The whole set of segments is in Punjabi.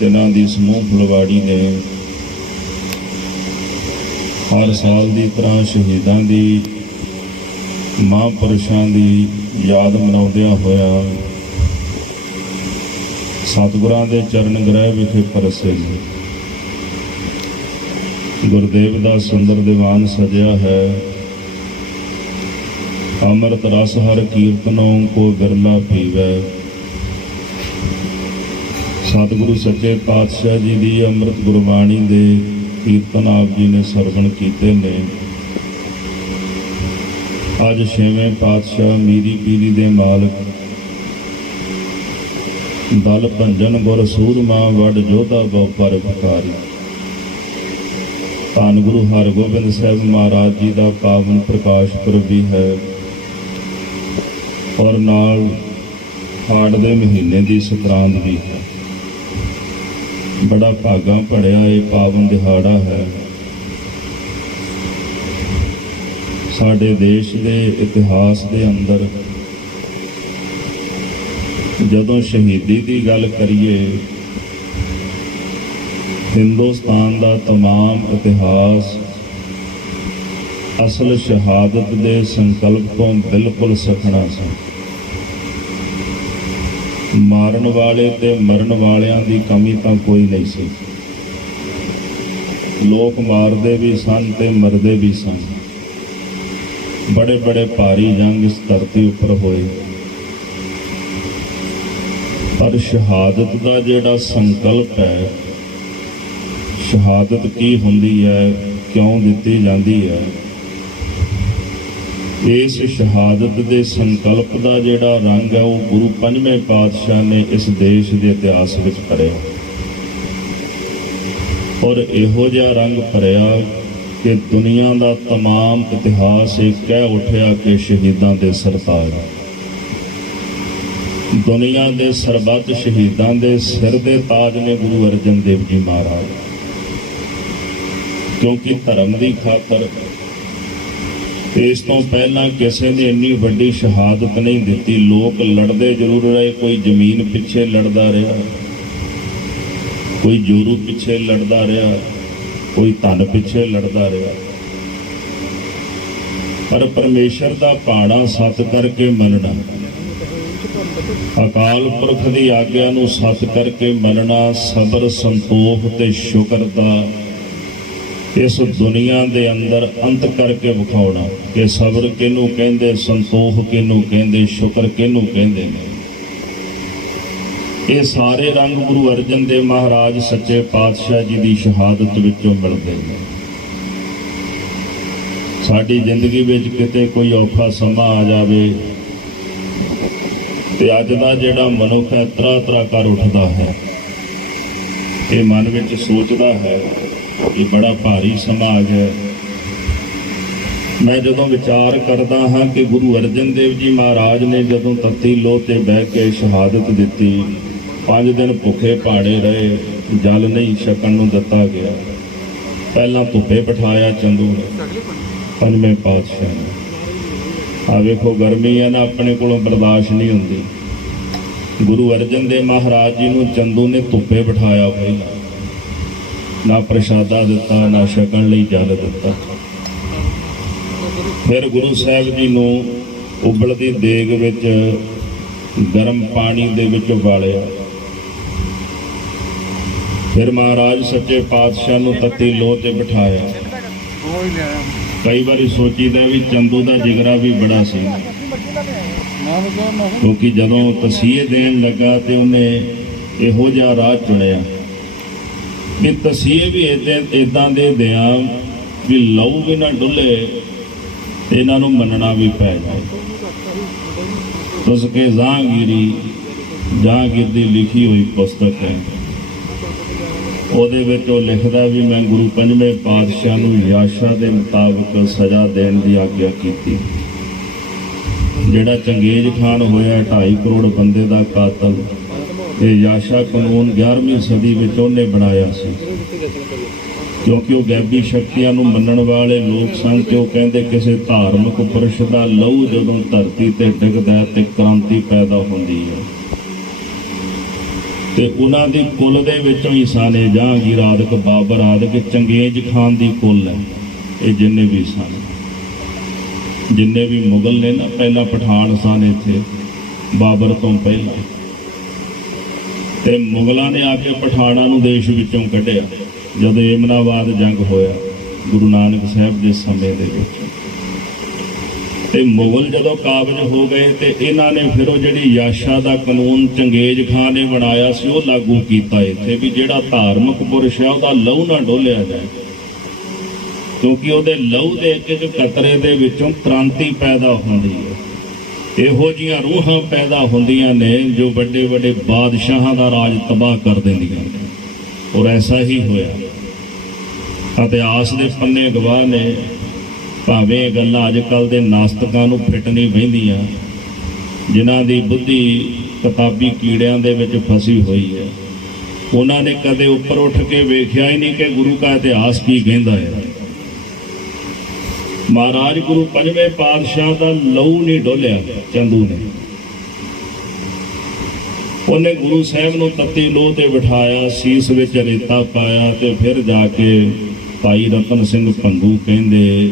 ਦਿਨਾਂ ਦੀ ਸਮੂਹ ਫੁਲਵਾੜੀ ਨੇ ਹਰ ਸਾਲ ਦੀ ਤਰ੍ਹਾਂ ਸ਼ਹੀਦਾਂ ਦੀ ਮਹਾਂਪੁਰਸ਼ਾਂ ਦੀ ਯਾਦ ਮਨਾਉਂਦਿਆਂ ਹੋਇਆ ਸਤਿਗੁਰਾਂ ਦੇ ਚਰਨ ਗ੍ਰਹਿ ਵਿਖੇ ਪਰਸੇ ਨੇ। ਗੁਰਦੇਵ ਦਾ ਸੁੰਦਰ ਦੀਵਾਨ ਸਜਿਆ ਹੈ। ਅੰਮ੍ਰਿਤ ਰਸ ਹਰ ਕੀਰਤਨੋਂ ਕੋ ਬਿਰਲਾ ਪੀਵੈ। ਸਤਿਗੁਰੂ ਸੱਚੇ ਪਾਤਸ਼ਾਹ ਜੀ ਦੀ ਅੰਮ੍ਰਿਤ ਗੁਰਬਾਣੀ ਦੇ ਕੀਰਤਨ ਆਪ ਜੀ ਨੇ ਸਰਵਣ ਕੀਤੇ ਨੇ। ਅੱਜ ਛੇਵੇਂ ਪਾਤਸ਼ਾਹ ਮੀਰੀ ਪੀਰੀ ਦੇ ਮਾਲਕ ਦਲ ਭੰਜਨ ਗੁਰ ਸੂਰਮਾ ਵੱਡ ਜੋਧਾ ਬਹੁ ਪਰ ਭਿਖਾਰੀ ਧੰਨ ਗੁਰੂ ਹਰਗੋਬਿੰਦ ਸਾਹਿਬ ਮਹਾਰਾਜ ਜੀ ਦਾ ਪਾਵਨ ਪ੍ਰਕਾਸ਼ ਪੁਰਬ ਵੀ ਹੈ ਔਰ ਨਾਲ ਹਾੜ ਦੇ ਮਹੀਨੇ ਦੀ ਸੰਗਰਾਂਦ ਵੀ ਹੈ। ਬੜਾ ਭਾਗਾਂ ਭਰਿਆ ਇਹ ਪਾਵਨ ਦਿਹਾੜਾ ਹੈ। ਸਾਡੇ ਦੇਸ਼ ਦੇ ਇਤਿਹਾਸ ਦੇ ਅੰਦਰ ਜਦੋਂ ਸ਼ਹੀਦੀ ਦੀ ਗੱਲ ਕਰੀਏ, ਹਿੰਦੁਸਤਾਨ ਦਾ तमाम ਇਤਿਹਾਸ ਅਸਲ ਸ਼ਹਾਦਤ ਦੇ ਸੰਕਲਪ ਤੋਂ ਬਿਲਕੁਲ ਸਖਣਾ ਸੀ। ਮਾਰਨ ਵਾਲੇ ਤੇ ਮਰਨ ਵਾਲਿਆਂ ਦੀ ਕਮੀ ਤਾਂ ਕੋਈ ਨਹੀਂ ਸੀ। ਲੋਕ ਮਾਰਦੇ ਵੀ ਸਨ ਤੇ ਮਰਦੇ ਵੀ ਸਨ। ਬੜੇ ਬੜੇ ਭਾਰੀ ਜੰਗ ਇਸ ਧਰਤੀ ਉੱਪਰ ਹੋਏ, ਪਰ ਸ਼ਹਾਦਤ ਦਾ ਜਿਹੜਾ ਸੰਕਲਪ ਹੈ, ਸ਼ਹਾਦਤ ਕੀ ਹੁੰਦੀ ਹੈ, ਕਿਉਂ ਦਿੱਤੀ ਜਾਂਦੀ ਹੈ, ਇਸ ਸ਼ਹਾਦਤ ਦੇ ਸੰਕਲਪ ਦਾ ਜਿਹੜਾ ਰੰਗ ਹੈ ਉਹ ਗੁਰੂ ਪੰਜਵੇਂ ਪਾਤਸ਼ਾਹ ਨੇ ਇਸ ਦੇਸ਼ ਦੇ ਇਤਿਹਾਸ ਵਿੱਚ ਭਰਿਆ ਔਰ ਇਹੋ ਜਿਹਾ ਰੰਗ ਭਰਿਆ ਕਿ ਦੁਨੀਆ ਦਾ तमाम ਇਤਿਹਾਸ ਇਹ ਕਹਿ ਉੱਠਿਆ ਕਿ ਸ਼ਹੀਦਾਂ ਦੇ ਸਰਤਾਜ। ਦੁਨੀਆ ਦੇ ਸਰਬੱਤ ਸ਼ਹੀਦਾਂ ਦੇ ਸਿਰ ਦੇ ਤਾਜ ਨੇ ਗੁਰੂ ਅਰਜਨ ਦੇਵ ਜੀ ਮਹਾਰਾਜ। ਕਿਉਂਕਿ ਧਰਮ ਦੀ ਖਾਤਰ ਇਸ ਤੋਂ ਪਹਿਲਾਂ ਕਿਸੇ ਨੇ ਇੰਨੀ ਵੱਡੀ ਸ਼ਹਾਦਤ ਨਹੀਂ ਦਿੱਤੀ। ਲੋਕ ਲੜਦੇ ਜ਼ਰੂਰ ਰਹੇ, ਕੋਈ ਜ਼ਮੀਨ ਪਿੱਛੇ ਲੜਦਾ ਰਿਹਾ, ਕੋਈ ਜੋਰੂ ਪਿੱਛੇ ਲੜਦਾ ਰਿਹਾ, ਕੋਈ ਧਨ ਪਿੱਛੇ ਲੜਦਾ ਰਿਹਾ, ਪਰ ਪਰਮੇਸ਼ਰ ਦਾ ਭਾਣਾ ਸੱਚ ਕਰਕੇ ਮੰਨਣਾ, ਅਕਾਲ ਪੁਰਖ ਦੀ ਆਗਿਆ ਨੂੰ ਸੱਚ ਕਰਕੇ ਮੰਨਣਾ, ਸਬਰ ਸੰਤੋਖ ਤੇ ਸ਼ੁਕਰ ਦਾ ਇਸ ਦੁਨੀਆ ਦੇ ਅੰਦਰ ਅੰਤ ਕਰਕੇ ਵਿਖਾਉਣਾ ਕਿ ਸਬਰ ਕਿਹਨੂੰ ਕਹਿੰਦੇ, ਸੰਤੋਖ ਕਿਹਨੂੰ ਕਹਿੰਦੇ, ਸ਼ੁਕਰ ਕਿਹਨੂੰ ਕਹਿੰਦੇ ਨੇ। ਇਹ ਸਾਰੇ ਰੰਗ ਗੁਰੂ ਅਰਜਨ ਦੇਵ ਮਹਾਰਾਜ ਸੱਚੇ ਪਾਤਸ਼ਾਹ ਜੀ ਦੀ ਸ਼ਹਾਦਤ ਵਿੱਚੋਂ ਮਿਲਦੇ ਨੇ। ਸਾਡੀ ਜ਼ਿੰਦਗੀ ਵਿੱਚ ਕਿਤੇ ਕੋਈ ਔਖਾ ਸਮਾਂ ਆ ਜਾਵੇ ਤੇ ਅੱਜ ਦਾ ਜਿਹੜਾ ਮਨੁੱਖ ਹੈ ਤਰਾ ਕਰ ਉੱਠਦਾ ਹੈ। ਇਹ ਮਨ ਵਿੱਚ ਸੋਚਦਾ ਹੈ ਇਹ ਬੜਾ ਭਾਰੀ ਸਮਾਂ ਆ ਗਿਆ। ਮੈਂ ਜਦੋਂ ਵਿਚਾਰ ਕਰਦਾ ਹਾਂ ਕਿ ਗੁਰੂ ਅਰਜਨ ਦੇਵ ਜੀ ਮਹਾਰਾਜ ਨੇ ਜਦੋਂ ਤੱਤੀ ਲੋਹ ਤੇ ਬਹਿ ਕੇ ਸ਼ਹਾਦਤ ਦਿੱਤੀ, 5 ਦਿਨ ਭੁੱਖੇ ਭਾੜੇ ਰਹੇ, ਜਲ ਨਹੀਂ ਛਕਣ ਨੂੰ ਦਿੱਤਾ ਗਿਆ। ਪਹਿਲਾਂ ਧੁੱਪੇ ਬਿਠਾਇਆ ਚੰਦੂ ਨੇ ਪੰਜਵੇਂ ਪਾਤਸ਼ਾਹ ਨੇ। ਆ ਵੇਖੋ ਗਰਮੀ ਹੈ ਨਾ, ਆਪਣੇ ਕੋਲੋਂ ਬਰਦਾਸ਼ਤ ਨਹੀਂ ਹੁੰਦੀ। ਗੁਰੂ ਅਰਜਨ ਦੇਵ ਮਹਾਰਾਜ ਜੀ ਨੂੰ ਚੰਦੂ ਨੇ ਧੁੱਪੇ ਬਿਠਾਇਆ ਪਹਿਲਾਂ, ਨਾ ਪ੍ਰਸ਼ਾਦਾ ਦਿੱਤਾ, ਨਾ ਛਕਣ ਲਈ ਜਲ ਦਿੱਤਾ। ਫਿਰ ਗੁਰੂ ਸਾਹਿਬ ਜੀ ਨੂੰ ਉਬਲਦੀ ਦੇਗ ਵਿੱਚ ਗਰਮ ਪਾਣੀ ਦੇ ਵਿੱਚ ਉਬਾਲਿਆ। ਫਿਰ ਮਹਾਰਾਜ ਸੱਚੇ ਪਾਤਸ਼ਾਹ ਨੂੰ ਤੱਤੀ ਲੋਹ ਤੇ ਬਿਠਾਇਆ। ਕਈ ਵਾਰੀ ਸੋਚੀਦਾ ਵੀ ਚੰਦੂ ਦਾ ਜਿਗਰਾ ਵੀ ਬੜਾ ਸੀ, ਕਿਉਂਕਿ ਜਦੋਂ ਤਸੀਹੇ ਦੇਣ ਲੱਗਾ ਤੇ ਉਹਨੇ ਇਹੋ ਜਿਹਾ ਰਾਹ ਚੁਣਿਆ ਕਿ ਤਸੀਹੇ ਵੀ ਇੱਦਾਂ ਦੇ ਦਿਆਂ ਵੀ ਲਹੂ ਵੀ ਨਾ ਡੁੱਲੇ ਤੇ ਇਹਨਾਂ ਨੂੰ ਮੰਨਣਾ ਵੀ ਪੈ ਜਾਏ। ਉਸ ਕੇ ਜਹਾਂਗੀਰ ਦੀ ਲਿਖੀ ਹੋਈ ਪੁਸਤਕ ਹੈ, ਉਹਦੇ ਵਿੱਚ ਉਹ ਲਿਖਦਾ ਵੀ ਮੈਂ ਗੁਰੂ ਪੰਜਵੇਂ ਪਾਤਸ਼ਾਹ ਨੂੰ ਯਾਸ਼ਾ ਦੇ ਮੁਤਾਬਕ ਸਜ਼ਾ ਦੇਣ ਦੀ ਆਗਿਆ ਕੀਤੀ। ਜਿਹੜਾ ਚੰਗੇਜ਼ ਖਾਨ ਹੋਇਆ 2.5 ਕਰੋੜ ਬੰਦੇ ਦਾ ਕਾਤਲ, ਇਹ ਯਾਸ਼ਾ ਕਾਨੂੰਨ 11ਵੀਂ ਸਦੀ ਵਿੱਚ ਉਹਨੇ ਬਣਾਇਆ ਸੀ, ਕਿਉਂਕਿ ਉਹ ਗੈਬੀ ਸ਼ਕਤੀਆਂ ਨੂੰ ਮੰਨਣ ਵਾਲੇ ਲੋਕ ਸਨ ਤੇ ਉਹ ਕਹਿੰਦੇ ਕਿਸੇ ਧਾਰਮਿਕ ਪੁਰਸ਼ ਦਾ ਲਹੂ ਜਦੋਂ ਧਰਤੀ ਤੇ ਡਿੱਗਦਾ ਤੇ ਕ੍ਰਾਂਤੀ ਪੈਦਾ ਹੁੰਦੀ ਹੈ। ਤੇ ਉਹਨਾਂ ਦੀ ਕੁੱਲ ਦੇ ਵਿੱਚੋਂ ਹੀ ਸਾਨੇ ਜਹਾਂਗੀਰ ਆਦਿਕ, ਬਾਬਰ ਆਦਿਕ, ਚੰਗੇਜ਼ ਖਾਨ ਦੀ ਕੁੱਲ ਹੈ। ਇਹ ਜਿੰਨੇ ਵੀ ਸਨ, ਜਿੰਨੇ ਵੀ ਮੁਗਲ ਨੇ ਨਾ, ਪਹਿਲਾਂ ਪਠਾਨ ਸਨ ਇੱਥੇ ਬਾਬਰ ਤੋਂ ਪਹਿਲਾਂ, ਤੇ ਮੁਗਲਾਂ ਨੇ ਆ ਕੇ ਪਠਾਨਾਂ ਨੂੰ ਦੇਸ਼ ਵਿੱਚੋਂ ਕੱਢਿਆ ਜਦੋਂ ਏਮਨਾਬਾਦ ਜੰਗ ਹੋਇਆ ਗੁਰੂ ਨਾਨਕ ਸਾਹਿਬ ਦੇ ਸਮੇਂ ਦੇ ਵਿੱਚ। ਤੇ ਮੁਗਲ ਜਦੋਂ ਕਾਬਜ ਹੋ ਗਏ ਤੇ ਇਹਨਾਂ ਨੇ ਫਿਰ ਉਹ ਜਿਹੜੀ ਯਾਸ਼ਾ ਦਾ ਕਾਨੂੰਨ ਚੰਗੇਜ਼ ਖਾਨ ਨੇ ਬਣਾਇਆ ਸੀ ਉਹ ਲਾਗੂ ਕੀਤਾ ਇੱਥੇ, ਵੀ ਜਿਹੜਾ ਧਾਰਮਿਕ ਪੁਰਸ਼ ਹੈ ਉਹਦਾ ਲਹੂ ਨਾ ਡੋਲਿਆ ਜਾਏ, ਕਿਉਂਕਿ ਉਹਦੇ ਲਹੂ ਦੇ ਇੱਕ ਇੱਕ ਕਤਰੇ ਦੇ ਵਿੱਚੋਂ ਕ੍ਰਾਂਤੀ ਪੈਦਾ ਹੁੰਦੀ ਹੈ। ਇਹੋ ਜਿਹੀਆਂ ਰੂਹਾਂ ਪੈਦਾ ਹੁੰਦੀਆਂ ਨੇ ਜੋ ਵੱਡੇ ਵੱਡੇ ਬਾਦਸ਼ਾਹਾਂ ਦਾ ਰਾਜ ਤਬਾਹ ਕਰ ਦਿੰਦੀਆਂ ਨੇ, ਔਰ ਐਸਾ ਹੀ ਹੋਇਆ। ਇਤਿਹਾਸ ਦੇ ਪੰਨੇ ਗਵਾਹ ਨੇ। ਭਾਵੇਂ ਇਹ ਗੱਲਾਂ ਅੱਜ ਕੱਲ੍ਹ ਦੇ ਨਾਸਤਕਾਂ ਨੂੰ ਫਿੱਟ ਨਹੀਂ ਬਹਿੰਦੀਆਂ, ਜਿਨ੍ਹਾਂ ਦੀ ਬੁੱਧੀ ਕਿਤਾਬੀ ਕੀੜਿਆਂ ਦੇ ਵਿੱਚ ਫਸੀ ਹੋਈ ਹੈ, ਉਹਨਾਂ ਨੇ ਕਦੇ ਉੱਪਰ ਉੱਠ ਕੇ ਵੇਖਿਆ ਹੀ ਨਹੀਂ ਕਿ ਗੁਰੂ ਦਾ ਇਤਿਹਾਸ ਕੀ ਕਹਿੰਦਾ ਹੈ। ਮਹਾਰਾਜ ਗੁਰੂ ਪੰਜਵੇਂ ਪਾਤਸ਼ਾਹ ਦਾ ਲਹੂ ਨਹੀਂ ਡੋਲਿਆ ਚੰਦੂ ਨੇ। ਉਹਨੇ ਗੁਰੂ ਸਾਹਿਬ ਨੂੰ ਤੱਤੀ ਲੋਹ ਤੇ ਬਿਠਾਇਆ, ਸੀਸ ਵਿੱਚ ਰੇਤਾ ਪਾਇਆ, ਤੇ ਫਿਰ ਜਾ ਕੇ ਭਾਈ ਰਤਨ ਸਿੰਘ ਭੰਗੂ ਕਹਿੰਦੇ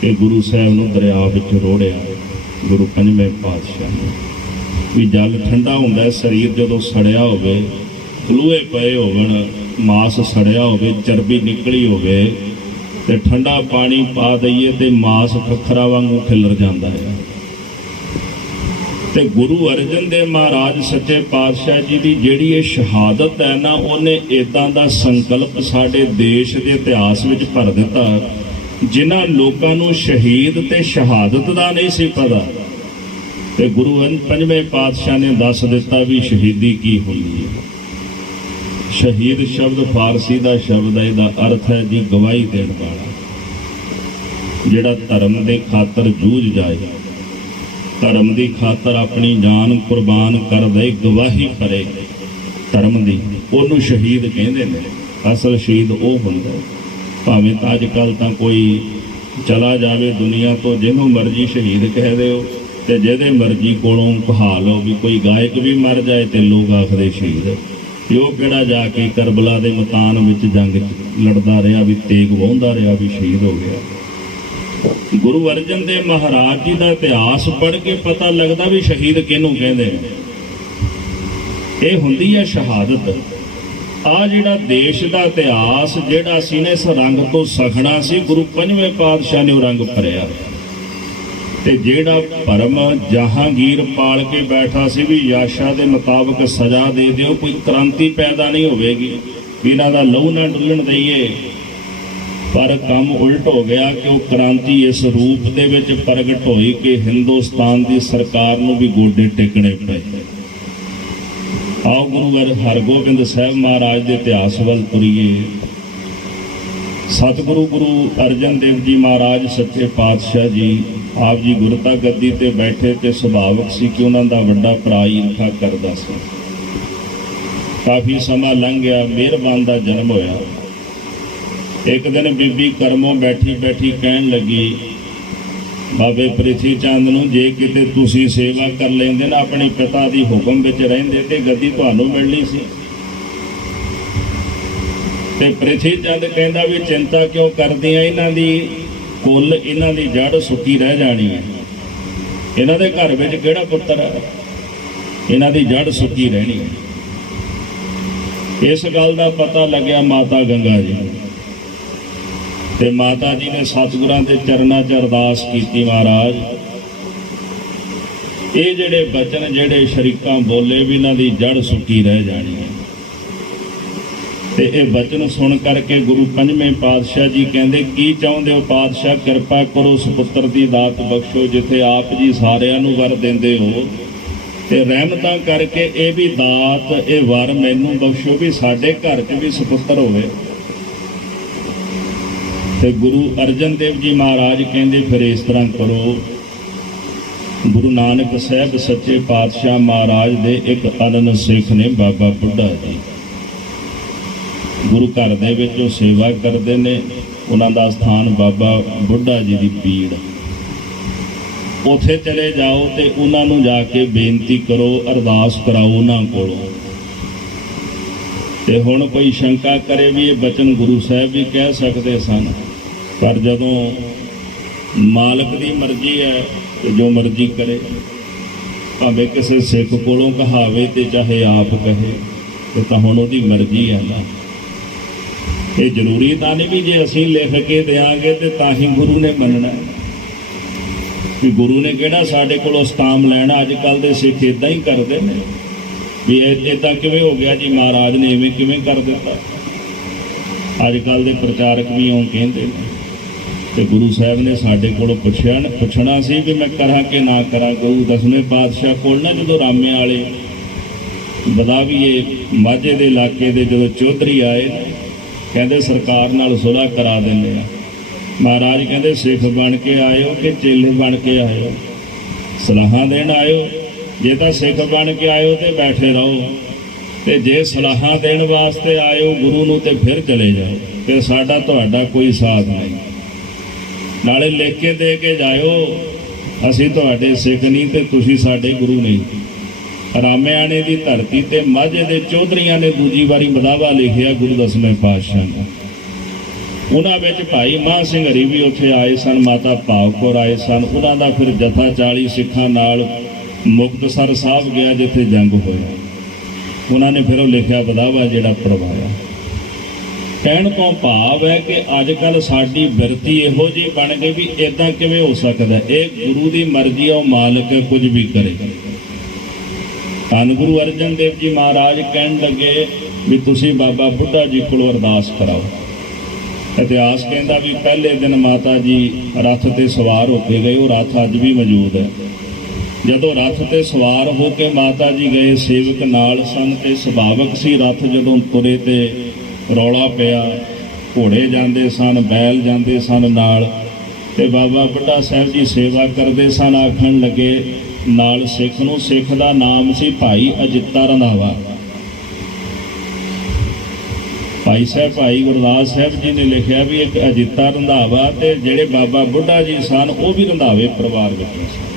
ਕਿ ਗੁਰੂ ਸਾਹਿਬ ਨੂੰ ਦਰਿਆ ਵਿੱਚ ਰੋੜਿਆ ਗੁਰੂ ਪੰਜਵੇਂ ਪਾਤਸ਼ਾਹ ਨੇ। ਵੀ ਜਲ ਠੰਡਾ ਹੁੰਦਾ, ਸਰੀਰ ਜਦੋਂ ਸੜਿਆ ਹੋਵੇ, ਖਲੂਏ ਪਏ ਹੋਵਣ, ਮਾਸ ਸੜਿਆ ਹੋਵੇ, ਚਰਬੀ ਨਿਕਲੀ ਹੋਵੇ, ਤੇ ਠੰਡਾ ਪਾਣੀ ਪਾ ਦਈਏ ਤੇ ਮਾਸ ਖੱਖਰਾ ਵਾਂਗੂ ਖਿਲਰ ਜਾਂਦਾ ਹੈ। ਤੇ ਗੁਰੂ ਅਰਜਨ ਦੇਵ ਮਹਾਰਾਜ ਸੱਚੇ ਪਾਤਸ਼ਾਹ ਜੀ ਦੀ ਜਿਹੜੀ ਇਹ ਸ਼ਹਾਦਤ ਹੈ ਨਾ, ਉਹਨੇ ਇਦਾਂ ਦਾ ਸੰਕਲਪ ਸਾਡੇ ਦੇਸ਼ ਦੇ ਇਤਿਹਾਸ ਵਿੱਚ ਭਰ ਦਿੱਤਾ, ਜਿਨ੍ਹਾਂ ਲੋਕਾਂ ਨੂੰ ਸ਼ਹੀਦ ਤੇ ਸ਼ਹਾਦਤ ਦਾ ਨਹੀਂ ਸੀ ਪਤਾ, ਤੇ ਗੁਰੂ ਪੰਜਵੇਂ ਪਾਤਸ਼ਾਹ ਨੇ ਦੱਸ ਦਿੱਤਾ ਵੀ ਸ਼ਹੀਦੀ ਕੀ ਹੁੰਦੀ ਹੈ। ਸ਼ਹੀਦ ਸ਼ਬਦ ਫਾਰਸੀ ਦਾ ਸ਼ਬਦ ਹੈ, ਇਹਦਾ ਅਰਥ ਹੈ ਜੀ ਗਵਾਹੀ ਦੇਣ ਵਾਲਾ, ਜਿਹੜਾ ਧਰਮ ਦੇ ਖਾਤਰ ਜੂਝ ਜਾਏ, ਧਰਮ ਦੀ ਖਾਤਰ ਆਪਣੀ ਜਾਨ ਕੁਰਬਾਨ ਕਰ ਦੇ, ਗਵਾਹੀ ਭਰੇ ਧਰਮ ਦੀ, ਉਹਨੂੰ ਸ਼ਹੀਦ ਕਹਿੰਦੇ ਨੇ। ਅਸਲ ਸ਼ਹੀਦ ਉਹ ਹੁੰਦਾ, ਭਾਵੇਂ ਤਾਂ ਅੱਜ ਕੱਲ੍ਹ ਤਾਂ ਕੋਈ ਚਲਾ ਜਾਵੇ ਦੁਨੀਆ ਤੋਂ, ਜਿਹਨੂੰ ਮਰਜ਼ੀ ਸ਼ਹੀਦ ਕਹਿ ਦਿਓ, ਤੇ ਜਿਹਦੇ ਮਰਜ਼ੀ ਕੋਲੋਂ ਕਹਾ ਲਓ ਵੀ ਕੋਈ ਗਾਇਕ ਵੀ ਮਰ ਜਾਏ ਤੇ ਲੋਕ ਆਖਦੇ ਸ਼ਹੀਦ। ਉਹ ਕਿਹੜਾ ਜਾ ਕੇ ਕਰਬਲਾ ਦੇ ਮੈਦਾਨ ਵਿੱਚ ਜੰਗ ਲੜਦਾ ਰਿਹਾ, ਵੀ ਤੇਗ ਵਾਹੁੰਦਾ ਰਿਹਾ, ਵੀ ਸ਼ਹੀਦ ਹੋ ਗਿਆ। ਗੁਰੂ ਅਰਜਨ ਦੇਵ ਮਹਾਰਾਜ ਜੀ ਦਾ ਇਤਿਹਾਸ ਪੜ੍ਹ ਕੇ ਪਤਾ ਲੱਗਦਾ ਵੀ ਸ਼ਹੀਦ ਕਿਹਨੂੰ ਕਹਿੰਦੇ ਨੇ। ਇਹ ਹੁੰਦੀ ਹੈ ਸ਼ਹਾਦਤ। ਆ ਜਿਹੜਾ ਦੇਸ਼ ਦਾ ਇਤਿਹਾਸ ਜਿਹੜਾ ਸੀ ਨਾ, ਇਸ ਰੰਗ ਤੋਂ ਸਖਣਾ ਸੀ, ਗੁਰੂ ਪੰਜਵੇਂ ਪਾਤਸ਼ਾਹ ਨੇ ਉਹ ਰੰਗ ਭਰਿਆ। ਤੇ ਜਿਹੜਾ ਭਰਮ ਜਹਾਂਗੀਰ ਪਾਲ ਕੇ ਬੈਠਾ ਸੀ ਵੀ ਯਾਸ਼ਾ ਦੇ ਮੁਤਾਬਕ ਸਜ਼ਾ ਦੇ ਦਿਓ, ਕੋਈ ਕ੍ਰਾਂਤੀ ਪੈਦਾ ਨਹੀਂ ਹੋਵੇਗੀ, ਵੀ ਇਹਨਾਂ ਦਾ ਲਹੂ ਨਾ ਡੁੱਲਣ ਦਈਏ, ਪਰ ਕੰਮ ਉਲਟ ਹੋ ਗਿਆ ਕਿ ਉਹ ਕ੍ਰਾਂਤੀ ਇਸ ਰੂਪ ਦੇ ਵਿੱਚ ਪ੍ਰਗਟ ਹੋਈ ਕਿ ਹਿੰਦੁਸਤਾਨ ਦੀ ਸਰਕਾਰ ਨੂੰ ਵੀ ਗੋਡੇ ਟੇਕਣੇ ਪਏ। ਆਓ ਗੁਰੂ ਹਰਗੋਬਿੰਦ ਸਾਹਿਬ ਮਹਾਰਾਜ ਦੇ ਇਤਿਹਾਸ ਵੱਲ ਤੁਰੀਏ। ਸਤਿਗੁਰੂ ਗੁਰੂ ਅਰਜਨ ਦੇਵ ਜੀ ਮਹਾਰਾਜ ਸੱਚੇ ਪਾਤਸ਼ਾਹ ਜੀ ਆਪ ਜੀ ਗੁਰਤਾ ਗੱਦੀ ਤੇ ਬੈਠੇ, ਤੇ ਸੁਭਾਵਕ ਸੀ ਕਿ ਉਹਨਾਂ ਦਾ ਵੱਡਾ ਭਰਾ ਈਰਖਾ ਕਰਦਾ ਸੀ। ਕਾਫੀ ਸਮਾਂ ਲੰਘ ਗਿਆ, ਮਿਹਰਬਾਨ ਦਾ ਜਨਮ ਹੋਇਆ। ਇੱਕ ਦਿਨ ਬੀਬੀ ਕਰਮੋਂ ਬੈਠੀ ਬੈਠੀ ਕਹਿਣ ਲੱਗੀ, ਬਾਬੇ ਪ੍ਰਿਥੀ ਚੰਦ ਨੂੰ, ਜੇ ਕਿਤੇ ਤੁਸੀਂ ਸੇਵਾ ਕਰ ਲੈਂਦੇ ਨਾ, ਆਪਣੇ ਪਿਤਾ ਦੀ ਹੁਕਮ ਵਿੱਚ ਰਹਿੰਦੇ, ਤੇ ਗੱਦੀ ਤੁਹਾਨੂੰ ਮਿਲਣੀ ਸੀ। ਤੇ ਪ੍ਰਿਥੀ ਚੰਦ ਕਹਿੰਦਾ ਵੀ ਚਿੰਤਾ ਕਿਉਂ ਕਰਦੀਆਂ, ਇਹਨਾਂ ਦੀ ਕੁੱਲ, ਇਹਨਾਂ ਦੀ ਜੜ ਸੁੱਕੀ ਰਹਿ ਜਾਣੀ ਹੈ। ਇਹਨਾਂ ਦੇ ਘਰ ਵਿੱਚ ਕਿਹੜਾ ਪੁੱਤਰ ਹੈ, ਇਹਨਾਂ ਦੀ ਜੜ ਸੁੱਕੀ ਰਹਿਣੀ ਹੈ। ਇਸ ਗੱਲ ਦਾ ਪਤਾ ਲੱਗਿਆ ਮਾਤਾ ਗੰਗਾ ਜੀ ਨੂੰ, ਤੇ ਮਾਤਾ ਜੀ ਨੇ ਸਤਿਗੁਰਾਂ ਦੇ ਚਰਨਾਂ 'ਚ ਅਰਦਾਸ ਕੀਤੀ, ਮਹਾਰਾਜ ਇਹ ਜਿਹੜੇ ਬਚਨ ਜਿਹੜੇ ਸ਼ਰੀਕਾਂ ਬੋਲੇ ਵੀ ਇਹਨਾਂ ਦੀ ਜੜ ਸੁੱਕੀ ਰਹਿ ਜਾਣੀ ਹੈ। ਤੇ ਇਹ ਬਚਨ ਸੁਣ ਕਰਕੇ ਗੁਰੂ ਪੰਜਵੇਂ ਪਾਤਸ਼ਾਹ ਜੀ ਕਹਿੰਦੇ, ਕੀ ਚਾਹੁੰਦੇ ਹੋ ਪਾਤਸ਼ਾਹ, ਕਿਰਪਾ ਕਰੋ ਸੁਪੁੱਤਰ ਦੀ ਦਾਤ ਬਖਸ਼ੋ, ਜਿੱਥੇ ਆਪ ਜੀ ਸਾਰਿਆਂ ਨੂੰ ਵਰ ਦਿੰਦੇ ਹੋ, ਤੇ ਰਹਿਮਤਾਂ ਕਰਕੇ ਇਹ ਵੀ ਦਾਤ, ਇਹ ਵਰ ਮੈਨੂੰ ਬਖਸ਼ੋ ਵੀ ਸਾਡੇ ਘਰ 'ਚ ਵੀ ਸੁਪੁੱਤਰ ਹੋਵੇ। ਤੇ ਗੁਰੂ ਅਰਜਨ ਦੇਵ ਜੀ ਮਹਾਰਾਜ ਕਹਿੰਦੇ, ਫਿਰ ਇਸ ਤਰ੍ਹਾਂ ਕਰੋ। ਗੁਰੂ ਨਾਨਕ ਸਾਹਿਬ ਸੱਚੇ ਪਾਤਸ਼ਾਹ ਮਹਾਰਾਜ ਦੇ ਇੱਕ ਅਨੰਨ ਸਿੱਖ ਨੇ, ਬਾਬਾ ਬੁੱਢਾ ਜੀ, ਗੁਰੂ ਘਰ ਦੇ ਵਿੱਚ ਉਹ ਸੇਵਾ ਕਰਦੇ ਨੇ। ਉਹਨਾਂ ਦਾ ਸਥਾਨ ਬਾਬਾ ਬੁੱਢਾ ਜੀ ਦੀ ਪੀੜ, ਉੱਥੇ ਚਲੇ ਜਾਓ ਤੇ ਉਹਨਾਂ ਨੂੰ ਜਾ ਕੇ ਬੇਨਤੀ ਕਰੋ, ਅਰਦਾਸ ਕਰਾਓ ਉਹਨਾਂ ਕੋਲੋਂ ਤੇ ਹੁਣ ਕੋਈ ਸ਼ੰਕਾ ਕਰੇ ਵੀ ਇਹ ਬਚਨ ਗੁਰੂ ਸਾਹਿਬ ਵੀ ਕਹਿ ਸਕਦੇ ਸਨ, ਪਰ ਜਦੋਂ ਮਾਲਕ ਦੀ ਮਰਜ਼ੀ ਹੈ ਤੇ ਜੋ ਮਰਜ਼ੀ ਕਰੇ, ਭਾਵੇਂ ਕਿਸੇ ਸਿੱਖ ਕੋਲੋਂ ਕਹਾਵੇ ਤੇ ਚਾਹੇ ਆਪ ਕਹੇ, ਇਹ ਤਾਂ ਹੁਣ ਉਹਦੀ ਮਰਜ਼ੀ ਹੈ ਨਾ। ਇਹ ਜ਼ਰੂਰੀ ਤਾਂ ਨਹੀਂ ਵੀ ਜੇ ਅਸੀਂ ਲਿਖ ਕੇ ਦਿਆਂਗੇ ਤੇ ਤਾਂ ਹੀ ਗੁਰੂ ਨੇ ਮੰਨਣਾ, ਵੀ ਗੁਰੂ ਨੇ ਕਿਹੜਾ ਸਾਡੇ ਕੋਲੋਂ ਸਟਾਮ ਲੈਣਾ। ਅੱਜ ਕੱਲ੍ਹ ਦੇ ਸਿੱਖ ਇਦਾਂ ਹੀ ਕਰਦੇ ਨੇ ਵੀ ਇੱਦਾਂ ਕਿਵੇਂ ਹੋ ਗਿਆ ਜੀ, ਮਹਾਰਾਜ ਨੇ ਇਵੇਂ ਕਿਵੇਂ ਕਰ ਦਿੱਤਾ। ਅੱਜ ਕੱਲ੍ਹ ਦੇ ਪ੍ਰਚਾਰਕ ਵੀ ਉਹ ਕਹਿੰਦੇ ਨੇ। ਤੇ ਗੁਰੂ ਸਾਹਿਬ ਨੇ ਸਾਡੇ ਕੋਲੋਂ ਪੁੱਛਣਾ ਸੀ ਵੀ ਮੈਂ ਕਰਾਂ ਕਿ ਨਾ ਕਰਾਂ। ਗੁਰੂ ਦਸਵੇਂ ਪਾਤਸ਼ਾਹ ਕੋਲ ਨਾ ਜਦੋਂ ਰਾਮੇ ਵਾਲੇ ਬਦਾਵੀਏ ਮਾਝੇ ਦੇ ਇਲਾਕੇ ਦੇ ਜਦੋਂ ਚੌਧਰੀ ਆਏ, ਕਹਿੰਦੇ ਸਰਕਾਰ ਨਾਲ ਸੁਲ੍ਹਾ ਕਰਾ ਦਿੰਦੇ ਆ। ਮਹਾਰਾਜ ਕਹਿੰਦੇ ਸਿੱਖ ਬਣ ਕੇ ਆਇਓ ਕਿ ਚੇਲੇ ਬਣ ਕੇ ਆਇਓ? ਸਲਾਹਾਂ ਦੇਣ ਆਇਓ? ਜੇ ਤਾਂ ਸਿੱਖ ਬਣ ਕੇ ਆਇਓ ਤੇ ਬੈਠੇ ਰਹੋ, ਤੇ ਜੇ ਸਲਾਹਾਂ ਦੇਣ ਵਾਸਤੇ ਆਇਓ ਗੁਰੂ ਨੂੰ ਤੇ ਫਿਰ ਚਲੇ ਜਾਓ, ਤੇ ਸਾਡਾ ਤੁਹਾਡਾ ਕੋਈ ਸਾਥ ਨਹੀਂ। ਨਾਲੇ ਲਿਖ ਕੇ ਦੇ ਕੇ ਜਾਇਓ, ਅਸੀਂ ਤੁਹਾਡੇ ਸਿੱਖ ਨਹੀਂ ਤੇ ਤੁਸੀਂ ਸਾਡੇ ਗੁਰੂ ਨਹੀਂ। ਰਾਮਿਆਣੇ ਦੀ ਧਰਤੀ ਤੇ ਮਾਝੇ ਦੇ ਚੌਧਰੀਆਂ ਨੇ ਦੂਜੀ ਵਾਰੀ ਮਦਾਵਾ ਲਿਖਿਆ ਗੁਰੂ ਦਸਵੇਂ ਪਾਤਸ਼ਾਹ ਨੇ। ਉਹਨਾਂ ਵਿੱਚ ਭਾਈ ਮਾਨ ਸਿੰਘ ਹਰੀ ਵੀ ਉੱਥੇ ਆਏ ਸਨ, ਮਾਤਾ ਭਾਵ ਕੌਰ ਆਏ ਸਨ। ਉਹਨਾਂ ਦਾ ਫਿਰ ਜਥਾ 40 ਸਿੱਖਾਂ ਨਾਲ ਮੁਕਤਸਰ ਸਾਹਿਬ ਗਿਆ ਜਿੱਥੇ ਜੰਗ ਹੋਇਆ। ਉਹਨਾਂ ਨੇ ਫਿਰ ਉਹ ਲਿਖਿਆ ਬਦਾਵਾ ਜਿਹੜਾ ਪੜਵਾਇਆ। ਕਹਿਣ ਤੋਂ ਭਾਵ ਹੈ ਕਿ ਅੱਜ ਕੱਲ੍ਹ ਸਾਡੀ ਬਿਰਤੀ ਇਹੋ ਜਿਹੀ ਬਣ ਗਈ ਵੀ ਇੱਦਾਂ ਕਿਵੇਂ ਹੋ ਸਕਦਾ। ਇਹ ਗੁਰੂ ਦੀ ਮਰਜ਼ੀ ਆ, ਉਹ ਮਾਲਕ ਹੈ, ਕੁਝ ਵੀ ਕਰੇ। ਧੰਨ ਗੁਰੂ ਅਰਜਨ ਦੇਵ ਜੀ ਮਹਾਰਾਜ ਕਹਿਣ ਲੱਗੇ ਵੀ ਤੁਸੀਂ ਬਾਬਾ ਬੁੱਢਾ ਜੀ ਕੋਲੋਂ ਅਰਦਾਸ ਕਰਾਓ। ਇਤਿਹਾਸ ਕਹਿੰਦਾ ਵੀ ਪਹਿਲੇ ਦਿਨ ਮਾਤਾ ਜੀ ਰੱਥ ਤੇ ਸਵਾਰ ਹੋ ਕੇ ਗਏ। ਉਹ ਰੱਥ ਅੱਜ ਵੀ ਮੌਜੂਦ ਹੈ। ਜਦੋਂ ਰੱਥ ਤੇ ਸਵਾਰ ਹੋ ਕੇ ਮਾਤਾ ਜੀ ਗਏ, ਸੇਵਕ ਨਾਲ ਸਨ ਤੇ ਸੁਭਾਵਕ ਸੀ ਰੱਥ ਜਦੋਂ ਤੁਰੇ ਤੇ ਰੌਲਾ ਪਿਆ। ਘੋੜੇ ਜਾਂਦੇ ਸਨ, ਬੈਲ ਜਾਂਦੇ ਸਨ ਨਾਲ, ਤੇ ਬਾਬਾ ਬੁੱਢਾ ਸਾਹਿਬ ਜੀ ਸੇਵਾ ਕਰਦੇ ਸਨ। ਆਖਣ ਲੱਗੇ ਨਾਲ ਸਿੱਖ ਨੂੰ, ਸਿੱਖ ਦਾ ਨਾਮ ਸੀ ਭਾਈ ਅਜਿੱਤਾ ਰੰਧਾਵਾ। ਭਾਈ ਸਾਹਿਬ ਭਾਈ ਗੁਰਦਾਸ ਸਾਹਿਬ ਜੀ ਨੇ ਲਿਖਿਆ ਵੀ ਇੱਕ ਅਜਿੱਤਾ ਰੰਧਾਵਾ, ਤੇ ਜਿਹੜੇ ਬਾਬਾ ਬੁੱਢਾ ਜੀ ਸਨ ਉਹ ਵੀ ਰੰਧਾਵੇ ਪਰਿਵਾਰ ਵਿੱਚ ਸਨ।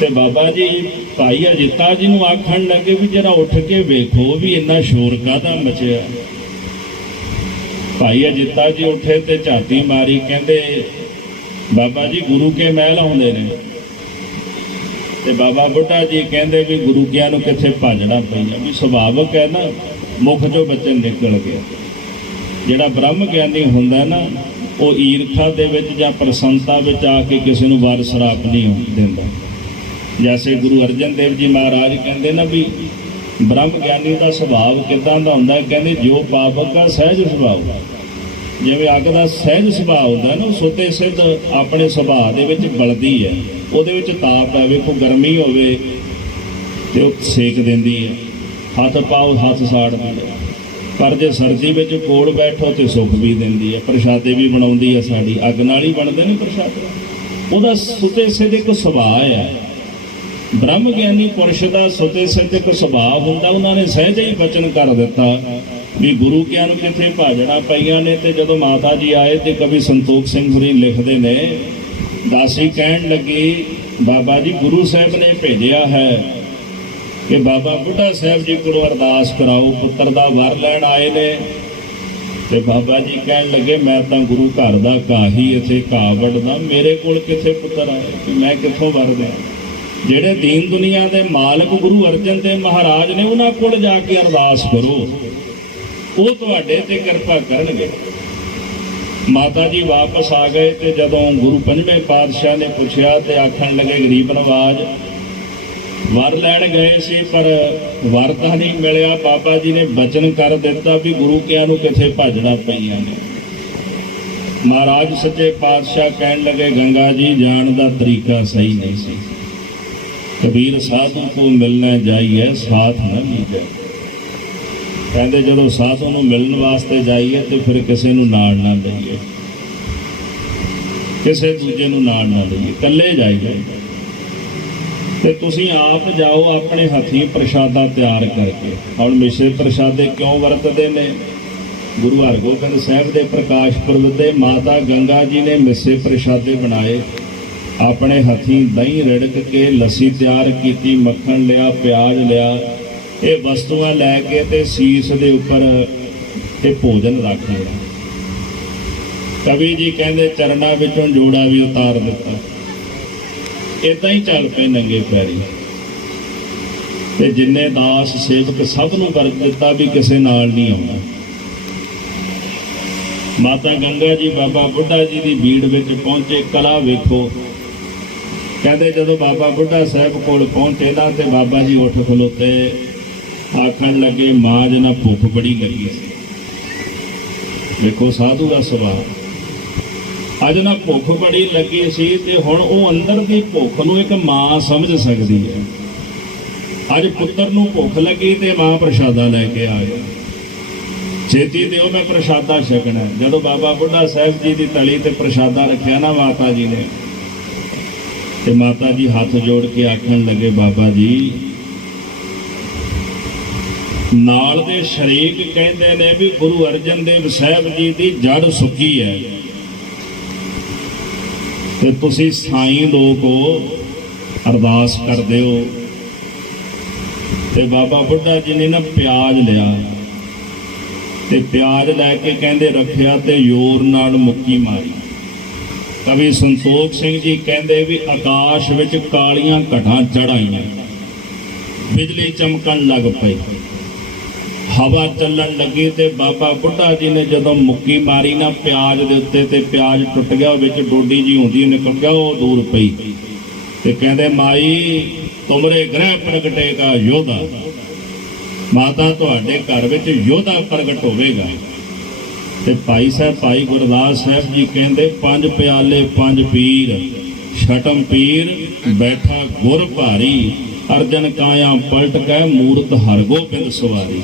ਤੇ ਬਾਬਾ ਜੀ ਭਾਈ ਅਜਿੱਤਾ ਜੀ ਨੂੰ ਆਖਣ ਲੱਗੇ ਵੀ ਜਰਾ ਉੱਠ ਕੇ ਵੇਖੋ ਵੀ ਇੰਨਾ ਸ਼ੋਰ ਕਾਹਦਾ ਮਚਿਆ। ਭਾਈ ਅਜਿੱਤਾ ਜੀ ਉੱਠੇ ਤੇ ਝਾਤੀ ਮਾਰੀ, ਕਹਿੰਦੇ ਬਾਬਾ ਜੀ ਗੁਰੂ ਕੇ ਮਹਿਲ ਆਉਂਦੇ ਨੇ। ਤੇ ਬਾਬਾ ਬੁੱਢਾ ਜੀ ਕਹਿੰਦੇ ਵੀ ਗੁਰੂ ਕਿਆਂ ਨੂੰ ਕਿੱਥੇ ਭਾਜਣਾ ਪਈਆ, ਵੀ ਸੁਭਾਵਕ ਹੈ ਨਾ, ਮੁਖ ਚੋਂ ਬਚਨ ਨਿਕਲ ਗਿਆ। ਜਿਹੜਾ ਬ੍ਰਹਮ ਗਿਆਨੀ ਹੁੰਦਾ ਨਾ, ਉਹ ਈਰਖਾ ਦੇ ਵਿੱਚ ਜਾਂ ਪ੍ਰਸੰਨਤਾ ਵਿੱਚ ਆ ਕੇ ਕਿਸੇ ਨੂੰ ਵਾਰ ਸਰਾਪ ਨਹੀਂ ਦਿੰਦਾ। ਜੈਸੇ ਗੁਰੂ ਅਰਜਨ ਦੇਵ ਜੀ ਮਹਾਰਾਜ ਕਹਿੰਦੇ ਨਾ ਵੀ ਬ੍ਰਹਮ ਗਿਆਨੀ ਦਾ ਸੁਭਾਅ ਕਿੱਦਾਂ ਦਾ ਹੁੰਦਾ, ਕਹਿੰਦੇ ਜੋ ਪਾਵਕ ਦਾ ਸਹਿਜ ਸੁਭਾਅ। ਜਿਵੇਂ ਅੱਗ ਦਾ ਸਹਿਜ ਸੁਭਾਅ ਹੁੰਦਾ ਨਾ, ਸੁੱਤੇ ਸਿੱਧ ਆਪਣੇ ਸੁਭਾਅ ਦੇ ਵਿੱਚ ਬਲਦੀ ਹੈ। ਉਹਦੇ ਵਿੱਚ ਤਾਪ ਹੈ, ਵੇਖੋ ਗਰਮੀ ਹੋਵੇ ਤੇ ਉਹ ਸੇਕ ਦਿੰਦੀ ਹੈ, ਹੱਥ ਪਾਓ ਹੱਥ ਸਾੜ ਦਿੰਦੇ। ਪਰ ਜੇ ਸਰਦੀ ਵਿੱਚ ਕੋਲ ਬੈਠੋ ਤੇ ਸੁੱਖ ਵੀ ਦਿੰਦੀ ਹੈ। ਪ੍ਰਸ਼ਾਦੇ ਵੀ ਬਣਾਉਂਦੀ ਹੈ, ਸਾਡੀ ਅੱਗ ਨਾਲ ਹੀ ਬਣਦੇ ਨੇ ਪ੍ਰਸ਼ਾਦੇ। ਉਹਦਾ ਸੁੱਤੇ ਸਿੱਧ ਇੱਕ ਸੁਭਾਅ ਹੈ। ਬ੍ਰਹਮ ਗਿਆਨੀ ਪੁਰਸ਼ ਦਾ ਸੁੱਤੇ ਸਿੱਧ ਇੱਕ ਸੁਭਾਅ ਹੁੰਦਾ। ਉਹਨਾਂ ਨੇ ਸਹਿਜ ਹੀ ਬਚਨ ਕਰ ਦਿੱਤਾ ਵੀ ਗੁਰੂ ਕਿਆਂ ਨੂੰ ਕਿੱਥੇ ਭਾਜਣਾ ਪਈਆਂ ਨੇ। ਤੇ ਜਦੋਂ ਮਾਤਾ ਜੀ ਆਏ ਤੇ ਕਵੀ ਸੰਤੋਖ ਸਿੰਘ ਹੁਰੀ ਲਿਖਦੇ ਨੇ, ਦਾਸੀ ਕਹਿਣ ਲੱਗੀ ਬਾਬਾ ਜੀ ਗੁਰੂ ਸਾਹਿਬ ਨੇ ਭੇਜਿਆ ਹੈ ਕਿ ਬਾਬਾ ਬੁੱਢਾ ਸਾਹਿਬ ਜੀ ਕੋਲੋਂ ਅਰਦਾਸ ਕਰਾਓ, ਪੁੱਤਰ ਦਾ ਵਰ ਲੈਣ ਆਏ ਨੇ। ਤੇ ਬਾਬਾ ਜੀ ਕਹਿਣ ਲੱਗੇ ਮੈਂ ਤਾਂ ਗੁਰੂ ਘਰ ਦਾ ਕਾਹੀ, ਇੱਥੇ ਘਾਹ ਵੱਢਦਾ, ਮੇਰੇ ਕੋਲ ਕਿੱਥੇ ਪੁੱਤਰ ਆਏ ਕਿ ਮੈਂ ਕਿੱਥੋਂ ਵਰ ਦਿਆਂ। ਜਿਹੜੇ ਦੀਨ ਦੁਨੀਆ ਦੇ ਮਾਲਕ ਗੁਰੂ ਅਰਜਨ ਦੇਵ ਮਹਾਰਾਜ ਨੇ, ਉਹਨਾਂ ਕੋਲ ਜਾ ਕੇ ਅਰਦਾਸ ਕਰੋ, ਉਹ ਤੁਹਾਡੇ ਤੇ ਕਿਰਪਾ ਕਰਨਗੇ। ਮਾਤਾ ਜੀ ਵਾਪਸ ਆ ਗਏ ਤੇ ਜਦੋਂ ਗੁਰੂ ਪੰਜਵੇਂ ਪਾਤਸ਼ਾਹ ਨੇ ਪੁੱਛਿਆ ਤੇ ਆਖਣ ਲੱਗੇ ਗਰੀਬ ਨਵਾਜ ਵਰ ਲੈਣ ਗਏ ਸੀ ਪਰ ਵਰ ਤਾਂ ਨਹੀਂ ਮਿਲਿਆ। ਬਾਬਾ ਜੀ ਨੇ ਬਚਨ ਕਰ ਦਿੱਤਾ ਵੀ ਗੁਰੂ ਕਿਆਂ ਨੂੰ ਕਿੱਥੇ ਭੱਜਣਾ ਪਈਆਂ ਨੇ। ਮਹਾਰਾਜ ਸੱਚੇ ਪਾਤਸ਼ਾਹ ਕਹਿਣ ਲੱਗੇ ਗੰਗਾ ਜੀ ਜਾਣ ਦਾ ਤਰੀਕਾ ਸਹੀ ਨਹੀਂ ਸੀ। ਕਬੀਰ ਸਾਧੂ ਕੋ ਮਿਲਣਾ ਜਾਈਏ ਸਾਥ ਨਾ ਲੀਜੈ। ਕਹਿੰਦੇ ਜਦੋਂ ਸਾਧੂ ਨੂੰ ਮਿਲਣ ਵਾਸਤੇ ਜਾਈਏ ਤੇ ਫਿਰ ਕਿਸੇ ਨੂੰ ਨਾਲ ਨਾ ਲਈਏ, ਕਿਸੇ ਦੂਜੇ ਨੂੰ ਨਾਲ ਨਾ ਲਈਏ, ਇਕੱਲੇ ਜਾਈਏ। ਤੇ ਤੁਸੀਂ ਆਪ ਜਾਓ ਆਪਣੇ ਹੱਥੀਂ ਪ੍ਰਸ਼ਾਦਾ ਤਿਆਰ ਕਰਕੇ। ਹੁਣ ਮਿਸੇ ਪ੍ਰਸ਼ਾਦੇ ਕਿਉਂ ਵਰਤਦੇ ਨੇ? ਗੁਰੂ ਹਰਗੋਬਿੰਦ ਸਾਹਿਬ ਦੇ ਪ੍ਰਕਾਸ਼ ਪੁਰਬ ਤੇ ਮਾਤਾ ਗੰਗਾ ਜੀ ਨੇ ਮਿਸੇ ਪ੍ਰਸ਼ਾਦੇ ਬਣਾਏ। ਆਪਣੇ ਹੱਥੀਂ ਦਹੀਂ ਰਿੜਕ ਕੇ ਲੱਸੀ ਤਿਆਰ ਕੀਤੀ, ਮੱਖਣ ਲਿਆ, ਪਿਆਜ਼ ਲਿਆ, ਇਹ ਵਸਤੂਆਂ ਲੈ ਕੇ ਤੇ ਸੀਸ ਦੇ ਉੱਪਰ ਇਹ ਭੋਜਨ ਰੱਖ ਲਿਆ। ਕਵੀ ਜੀ ਕਹਿੰਦੇ ਚਰਨਾਂ ਵਿੱਚੋਂ ਜੋੜਾ ਵੀ ਉਤਾਰ ਦਿੱਤਾ। ਏਦਾਂ ਹੀ ਚੱਲ ਪਏ ਨੰਗੇ ਪੈਰੀ ਤੇ ਜਿੰਨੇ ਦਾਸ ਸੇਵਕ ਸਭ ਨੂੰ ਵਰਤ ਦਿੱਤਾ ਵੀ ਕਿਸੇ ਨਾਲ ਨਹੀਂ ਆਉਣਾ। ਮਾਤਾ ਗੰਗਾ ਜੀ ਬਾਬਾ ਬੁੱਢਾ ਜੀ ਦੀ ਭੀੜ ਵਿੱਚ ਪਹੁੰਚੇ। ਕਲਾ ਵੇਖੋ, ਕਹਿੰਦੇ ਜਦੋਂ ਬਾਬਾ ਬੁੱਢਾ ਸਾਹਿਬ ਕੋਲ ਪਹੁੰਚੇ ਨਾ ਤੇ ਬਾਬਾ ਜੀ ਉੱਠ ਖਲੋਤੇ, ਆਖਣ ਲੱਗੇ ਮਾਂ ਜੀ ਨਾਲ ਭੁੱਖ ਬੜੀ ਲੱਗੀ ਸੀ। ਵੇਖੋ ਸਾਧੂ ਦਾ ਸੁਭਾਅ, ਅੱਜ ਨਾ ਭੁੱਖ ਬੜੀ ਲੱਗੀ ਸੀ ਤੇ ਹੁਣ ਉਹ ਅੰਦਰ ਦੀ ਭੁੱਖ ਨੂੰ ਇੱਕ ਮਾਂ ਸਮਝ ਸਕਦੀ ਹੈ। ਅੱਜ ਪੁੱਤਰ ਨੂੰ ਭੁੱਖ ਲੱਗੀ ਤੇ ਮਾਂ ਪ੍ਰਸ਼ਾਦਾ ਲੈ ਕੇ ਆ ਗਈ, ਛੇਤੀ ਦਿਓ ਮੈਂ ਪ੍ਰਸ਼ਾਦਾ ਛਕਣਾ। ਜਦੋਂ ਬਾਬਾ ਬੁੱਢਾ ਸਾਹਿਬ ਜੀ ਦੀ ਤਲੀ ਤੇ ਪ੍ਰਸ਼ਾਦਾ ਰੱਖਿਆ ਨਾ ਮਾਤਾ ਜੀ ਨੇ, ਤੇ ਮਾਤਾ ਜੀ ਹੱਥ ਜੋੜ ਕੇ ਆਖਣ ਲੱਗੇ ਬਾਬਾ ਜੀ, ਨਾਲ ਦੇ ਸ਼ਰੀਕ ਕਹਿੰਦੇ ਨੇ ਵੀ ਗੁਰੂ ਅਰਜਨ ਦੇਵ ਸਾਹਿਬ ਜੀ ਦੀ ਜੜ ਸੁੱਕੀ ਹੈ ਤੇ ਤੁਸੀਂ ਸਾਈਂ ਲੋਕ ਅਰਦਾਸ ਕਰਦੇ ਹੋ। ਤੇ ਬਾਬਾ ਬੁੱਢਾ ਜੀ ਨੇ ਨਾ ਪਿਆਜ਼ ਲਿਆ ਤੇ ਪਿਆਜ਼ ਲੈ ਕੇ ਕਹਿੰਦੇ ਰੱਖਿਆ ਤੇ ਜ਼ੋਰ ਨਾਲ ਮੁੱਕੀ ਮਾਰੀ। ਕਵੀ ਸੰਤੋਖ ਸਿੰਘ ਜੀ ਕਹਿੰਦੇ ਵੀ ਆਕਾਸ਼ ਵਿੱਚ ਕਾਲੀਆਂ ਘਟਾਂ ਚੜ੍ਹਾਈਆਂ, ਬਿਜਲੀ ਚਮਕਣ ਲੱਗ ਪਈ, ਹਵਾ ਚੱਲਣ ਲੱਗੀ ਤੇ ਬਾਬਾ ਬੁੱਢਾ ਜੀ ਨੇ ਜਦੋਂ ਮੁੱਕੀ ਮਾਰੀ ਨਾ ਪਿਆਜ਼ ਦੇ ਉੱਤੇ ਤੇ ਪਿਆਜ਼ ਟੁੱਟ ਗਿਆ, ਵਿੱਚ ਡੋਡੀ ਜੀ ਹੁੰਦੀ ਨਿਕਲ ਗਿਆ, ਉਹ ਦੂਰ ਪਈ ਤੇ ਕਹਿੰਦੇ ਮਾਈ ਤੁਮਰੇ ਗ੍ਰਹਿ ਪ੍ਰਗਟੇਗਾ ਯੋਧਾ, ਮਾਤਾ ਤੁਹਾਡੇ ਘਰ ਵਿੱਚ ਯੋਧਾ ਪ੍ਰਗਟ ਹੋਵੇਗਾ। ਤੇ ਭਾਈ ਸਾਹਿਬ ਭਾਈ ਗੁਰਦਾਸ ਸਾਹਿਬ ਜੀ ਕਹਿੰਦੇ ਪੰਜ ਪਿਆਲੇ ਪੰਜ ਪੀਰ, ਛਟਮ ਪੀਰ ਬੈਠਾ ਗੁਰ ਭਾਰੀ, ਅਰਜਨ ਕਾਇਆ ਪਲਟ ਕੇ ਮੂਰਤ ਹਰਗੋਬਿੰਦ ਸਵਾਰੀ।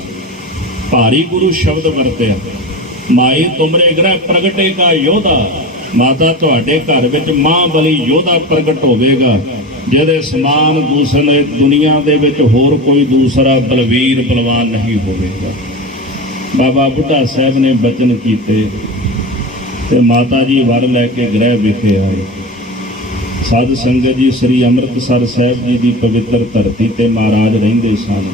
ਭਾਰੀ ਗੁਰੂ ਸ਼ਬਦ ਵਰਤਿਆ, ਮਾਈ ਤੁਮਰੇ ਗ੍ਰਹਿ ਪ੍ਰਗਟੇਗਾ ਯੋਧਾ, ਮਾਤਾ ਤੁਹਾਡੇ ਘਰ ਵਿੱਚ ਮਹਾਂਬਲੀ ਯੋਧਾ ਪ੍ਰਗਟ ਹੋਵੇਗਾ, ਜਿਹਦੇ ਸਮਾਨ ਦੂਸਰੇ ਦੁਨੀਆ ਦੇ ਵਿੱਚ ਹੋਰ ਕੋਈ ਦੂਸਰਾ ਬਲਵੀਰ ਬਲਵਾਨ ਨਹੀਂ ਹੋਵੇਗਾ। ਬਾਬਾ ਬੁੱਢਾ ਸਾਹਿਬ ਨੇ ਬਚਨ ਕੀਤੇ ਤੇ ਮਾਤਾ ਜੀ ਵਰ ਲੈ ਕੇ ਗ੍ਰਹਿ ਵਿਖੇ ਆਏ। ਸਾਧ ਸੰਗਤ ਜੀ ਸ੍ਰੀ ਅੰਮ੍ਰਿਤਸਰ ਸਾਹਿਬ ਜੀ ਦੀ ਪਵਿੱਤਰ ਧਰਤੀ ਤੇ ਮਹਾਰਾਜ ਰਹਿੰਦੇ ਸਨ